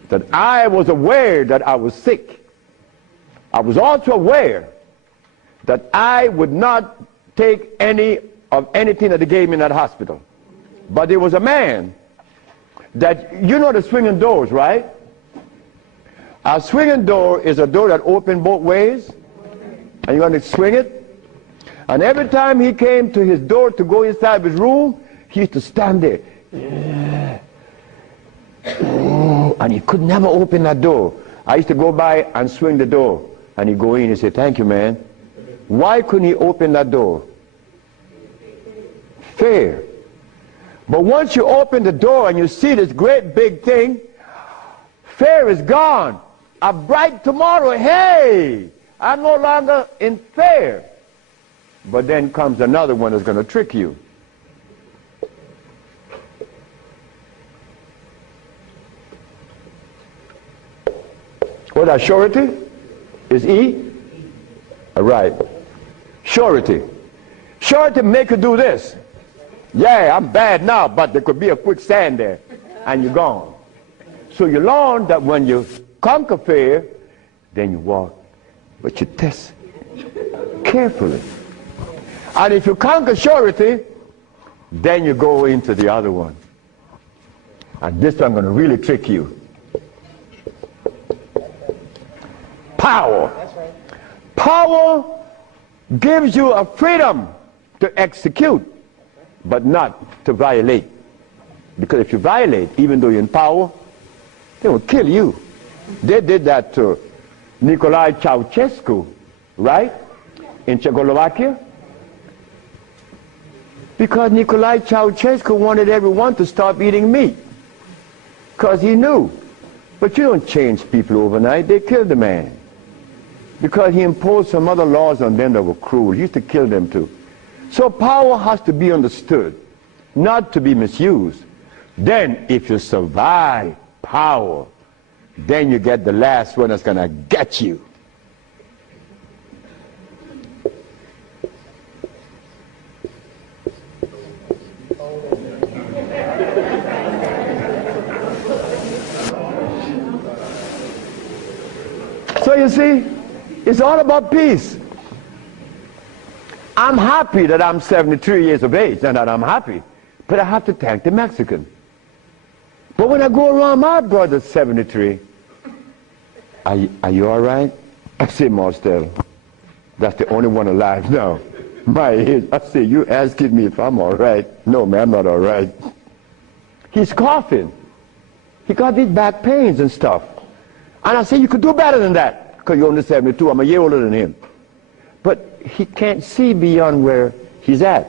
that I was aware that I was sick. I was also aware that I would not take any of anything that they gave me in that hospital. But there was a man that, you know the swinging doors, right? A swinging door is a door that opens both ways, and you're going to swing it. And every time he came to his door to go inside his room, he used to stand there. And he could never open that door. I used to go by and swing the door, and he'd go in and say, "Thank you, man." Why couldn't he open that door? Fear. But once you open the door and you see this great big thing, fear is gone. A bright tomorrow, hey, I'm no longer in fear. But then comes another one that's going to trick you. What that surety? Is E? All right. Surety. Surety make you do this. Yeah, I'm bad now, but there could be a quicksand there, and you're gone. So you learn that when you conquer fear, then you walk, but you test carefully. And if you conquer surety, then you go into the other one. And this one I'm going to really trick you. Power. Power gives you a freedom to execute, but not to violate. Because if you violate, even though you're in power, they will kill you. They did that to Nicolae Ceausescu, right? In Czechoslovakia. Because Nicolae Ceausescu wanted everyone to stop eating meat. Because he knew. But you don't change people overnight. They killed the man. Because he imposed some other laws on them that were cruel. He used to kill them too. So power has to be understood, not to be misused. Then if you survive power, then you get the last one that's going to get you. So you see, it's all about peace. I'm happy that I'm 73 years of age and that I'm happy, but I have to thank the Mexican. But when I go around my brother's 73, are you all right? I say, Marcel, that's the only one alive now. My age. I say, you asking me if I'm all right? No, man, I'm not all right. He's coughing. He got these back pains and stuff. And I say, you could do better than that, because you're only 72. I'm a year older than him. But he can't see beyond where he's at.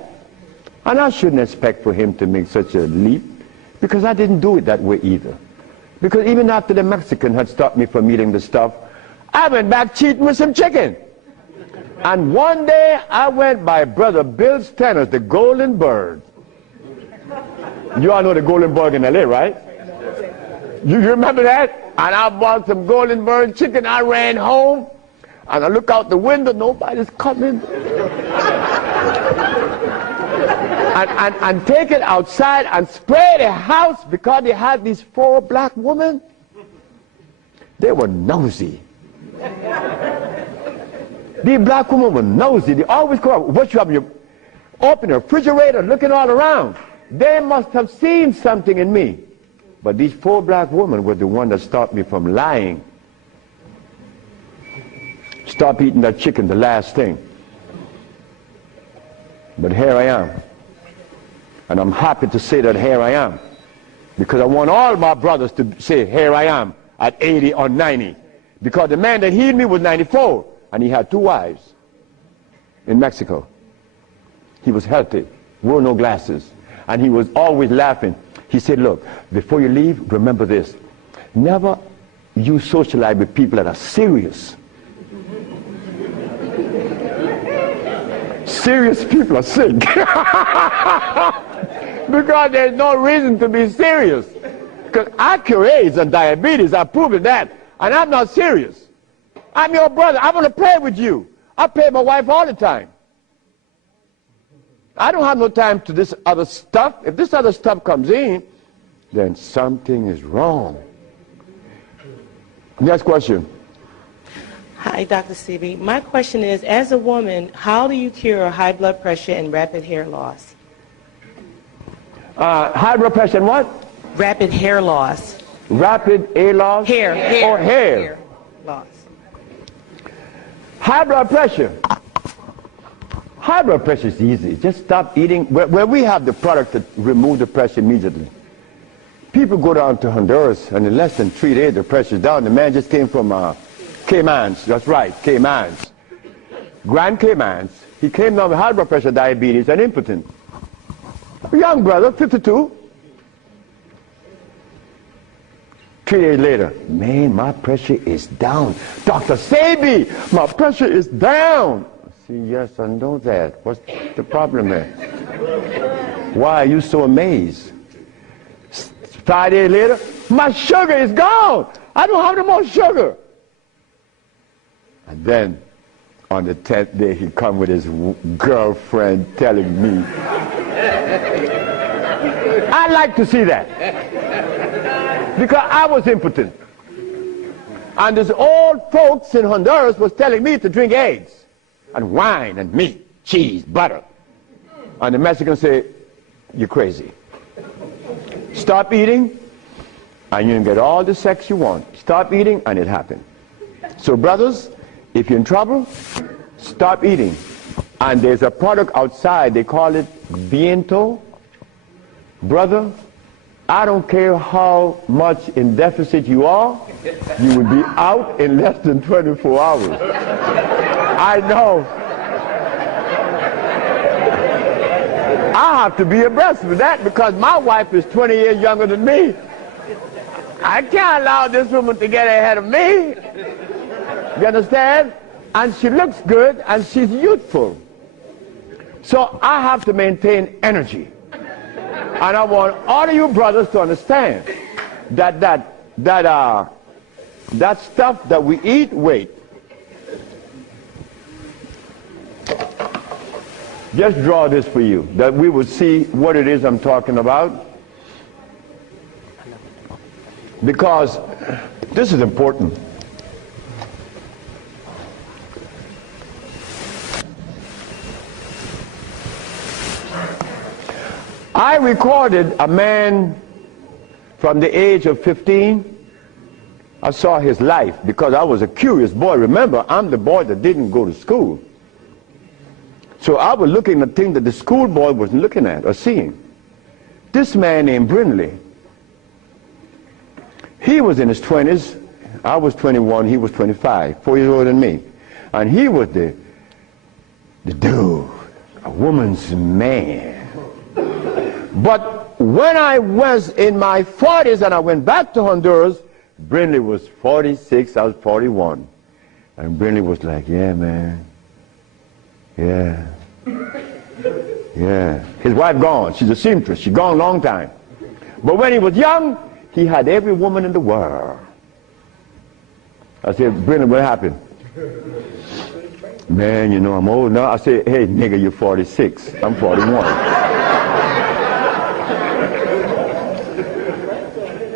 And I shouldn't expect for him to make such a leap, because I didn't do it that way either. Because even after the Mexican had stopped me from eating the stuff, I went back cheating with some chicken. And one day I went by Brother Bill's Tennis, the Golden Bird. You all know the Golden Bird in LA, right? You remember that? And I bought some Golden Bird chicken. I ran home, and I look out the window, nobody's coming. and take it outside and spray the house, because they had these 4 black women. They were nosy. These black women were nosy. They always go out. What you have? You open the refrigerator, looking all around. They must have seen something in me. But these 4 black women were the one that stopped me from lying. Stop eating that chicken, the last thing. But here I am. And I'm happy to say that here I am. Because I want all my brothers to say, here I am, at 80 or 90. Because the man that healed me was 94, and he had 2 wives in Mexico. He was healthy, wore no glasses, and he was always laughing. He said, look, before you leave, remember this. Never you socialize with people that are serious. Serious people are sick. Because there's no reason to be serious. Because I cure AIDS and diabetes, I've proven that. And I'm not serious. I'm your brother. I want to play with you. I play with my wife all the time. I don't have no time to this other stuff. If this other stuff comes in, then something is wrong. Next question. Hi, Dr. Sebi. My question is, as a woman, how do you cure high blood pressure and rapid hair loss? High blood pressure and what? Rapid hair loss. Rapid hair loss? Hair. Or hair? Hair loss. High blood pressure. High blood pressure is easy. Just stop eating. Where we have the product to remove the pressure immediately. People go down to Honduras, and in less than 3 days, the pressure's down. The man just came from Caymans. That's right, Caymans. Grand Caymans. He came down with high blood pressure, diabetes, and impotent. A young brother, 52. 3 days later, man, my pressure is down. Dr. Sebi, my pressure is down. I say, yes, I know that. What's the problem there? Why are you so amazed? 5 days later, my sugar is gone. I don't have no more sugar. And then, on the 10th day, he come with his girlfriend telling me. I like to see that. Because I was impotent. And this old folks in Honduras was telling me to drink eggs and wine and meat, cheese, butter. And the Mexicans say, you're crazy. Stop eating, and you can get all the sex you want. Stop eating, and it happened. So brothers, if you're in trouble, stop eating. And there's a product outside, they call it Viento. Brother, I don't care how much in deficit you are, you will be out in less than 24 hours. I know. I have to be abreast with that because my wife is 20 years younger than me. I can't allow this woman to get ahead of me. You understand? And she looks good and she's youthful. So I have to maintain energy. And I want all of you brothers to understand that that stuff that we eat, wait. Just draw this for you, that we will see what it is I'm talking about. Because this is important. I recorded a man from the age of 15. I saw his life because I was a curious boy. Remember, I'm the boy that didn't go to school. So I was looking at things that the schoolboy wasn't looking at or seeing. This man named Brindley, he was in his 20s. I was 21, he was 25, 4 years older than me. And he was the dude, a woman's man. But when I was in my 40s and I went back to Honduras, Brindley was 46, I was 41. And Brindley was like, yeah, man. Yeah. Yeah. His wife gone. She's a seamstress. She's gone a long time. But when he was young, he had every woman in the world. I said, Brindley, what happened? Man, you know, I'm old now. I said, hey, nigga, you're 46. I'm 41.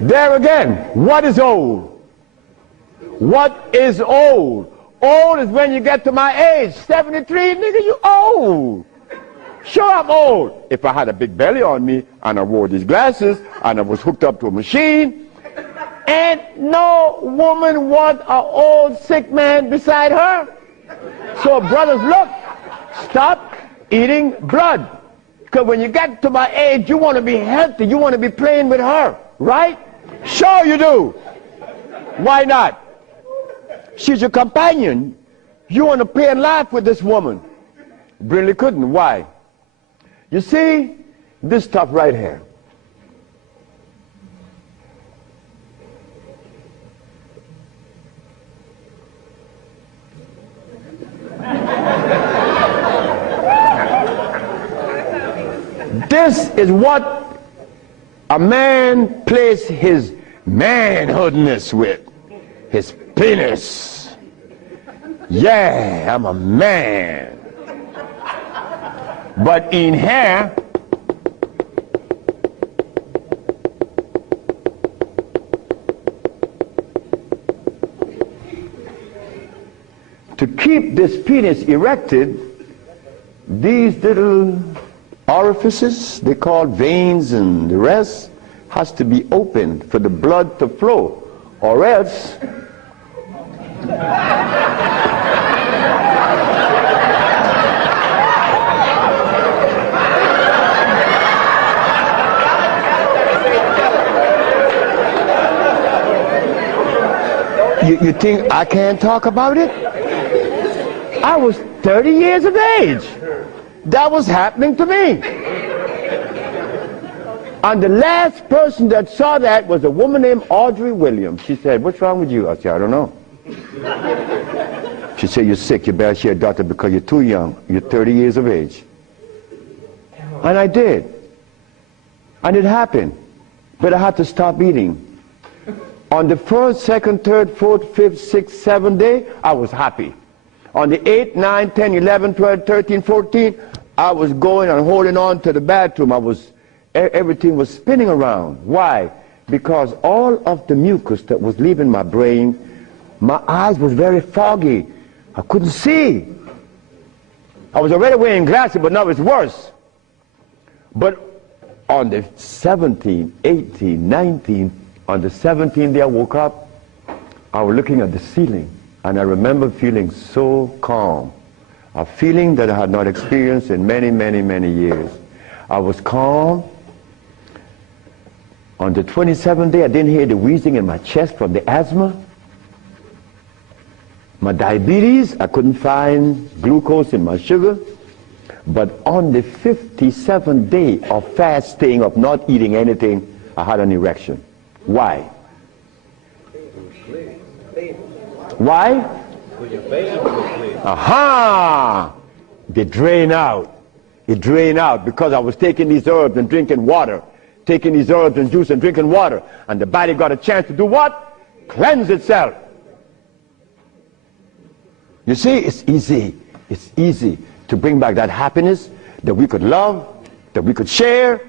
There again, what is old? What is old? Old is when you get to my age. 73, nigga, you old. Sure, I'm old. If I had a big belly on me, and I wore these glasses, and I was hooked up to a machine, and no woman want an old sick man beside her. So brothers, look, stop eating blood. Because when you get to my age, you want to be healthy. You want to be playing with her, right? Sure you do. Why not? She's your companion. You want to play and laugh with this woman. Brindley couldn't. Why? You see, this stuff right here. This is what a man plays his manhoodness with. His penis. Yeah, I'm a man. But in here, to keep this penis erected, these little orifices, they call veins and the rest, has to be opened for the blood to flow, or else you think I can't talk about it? I was 30 years of age. That was happening to me. And the last person that saw that was a woman named Audrey Williams. She said, what's wrong with you? I said, I don't know. She said, you're sick. You better see a doctor because you're too young. You're 30 years of age. And I did. And it happened. But I had to stop eating. On the 1st, 2nd, 3rd, 4th, 5th, 6th, 7th day, I was happy. On the 8th, 9th, 10th, 11th, 12th, 13th, 14th, I was going and holding on to the bathroom. Everything was spinning around. Why? Because all of the mucus that was leaving my brain, my eyes was very foggy. I couldn't see. I was already wearing glasses, but now it's worse. But on the 17th, 18th, 19th, on the 17th day I woke up, I was looking at the ceiling, and I remember feeling so calm. A feeling that I had not experienced in many, many, many years. I was calm. On the 27th day, I didn't hear the wheezing in my chest from the asthma. My diabetes, I couldn't find glucose in my sugar. But on the 57th day of fasting, of not eating anything, I had an erection. Why? Why? Aha! They drain out. It drained out because I was taking these herbs and drinking water. Taking these herbs and juice and drinking water. And the body got a chance to do what? cleanse itself. You see, it's easy to bring back that happiness that we could love, that we could share,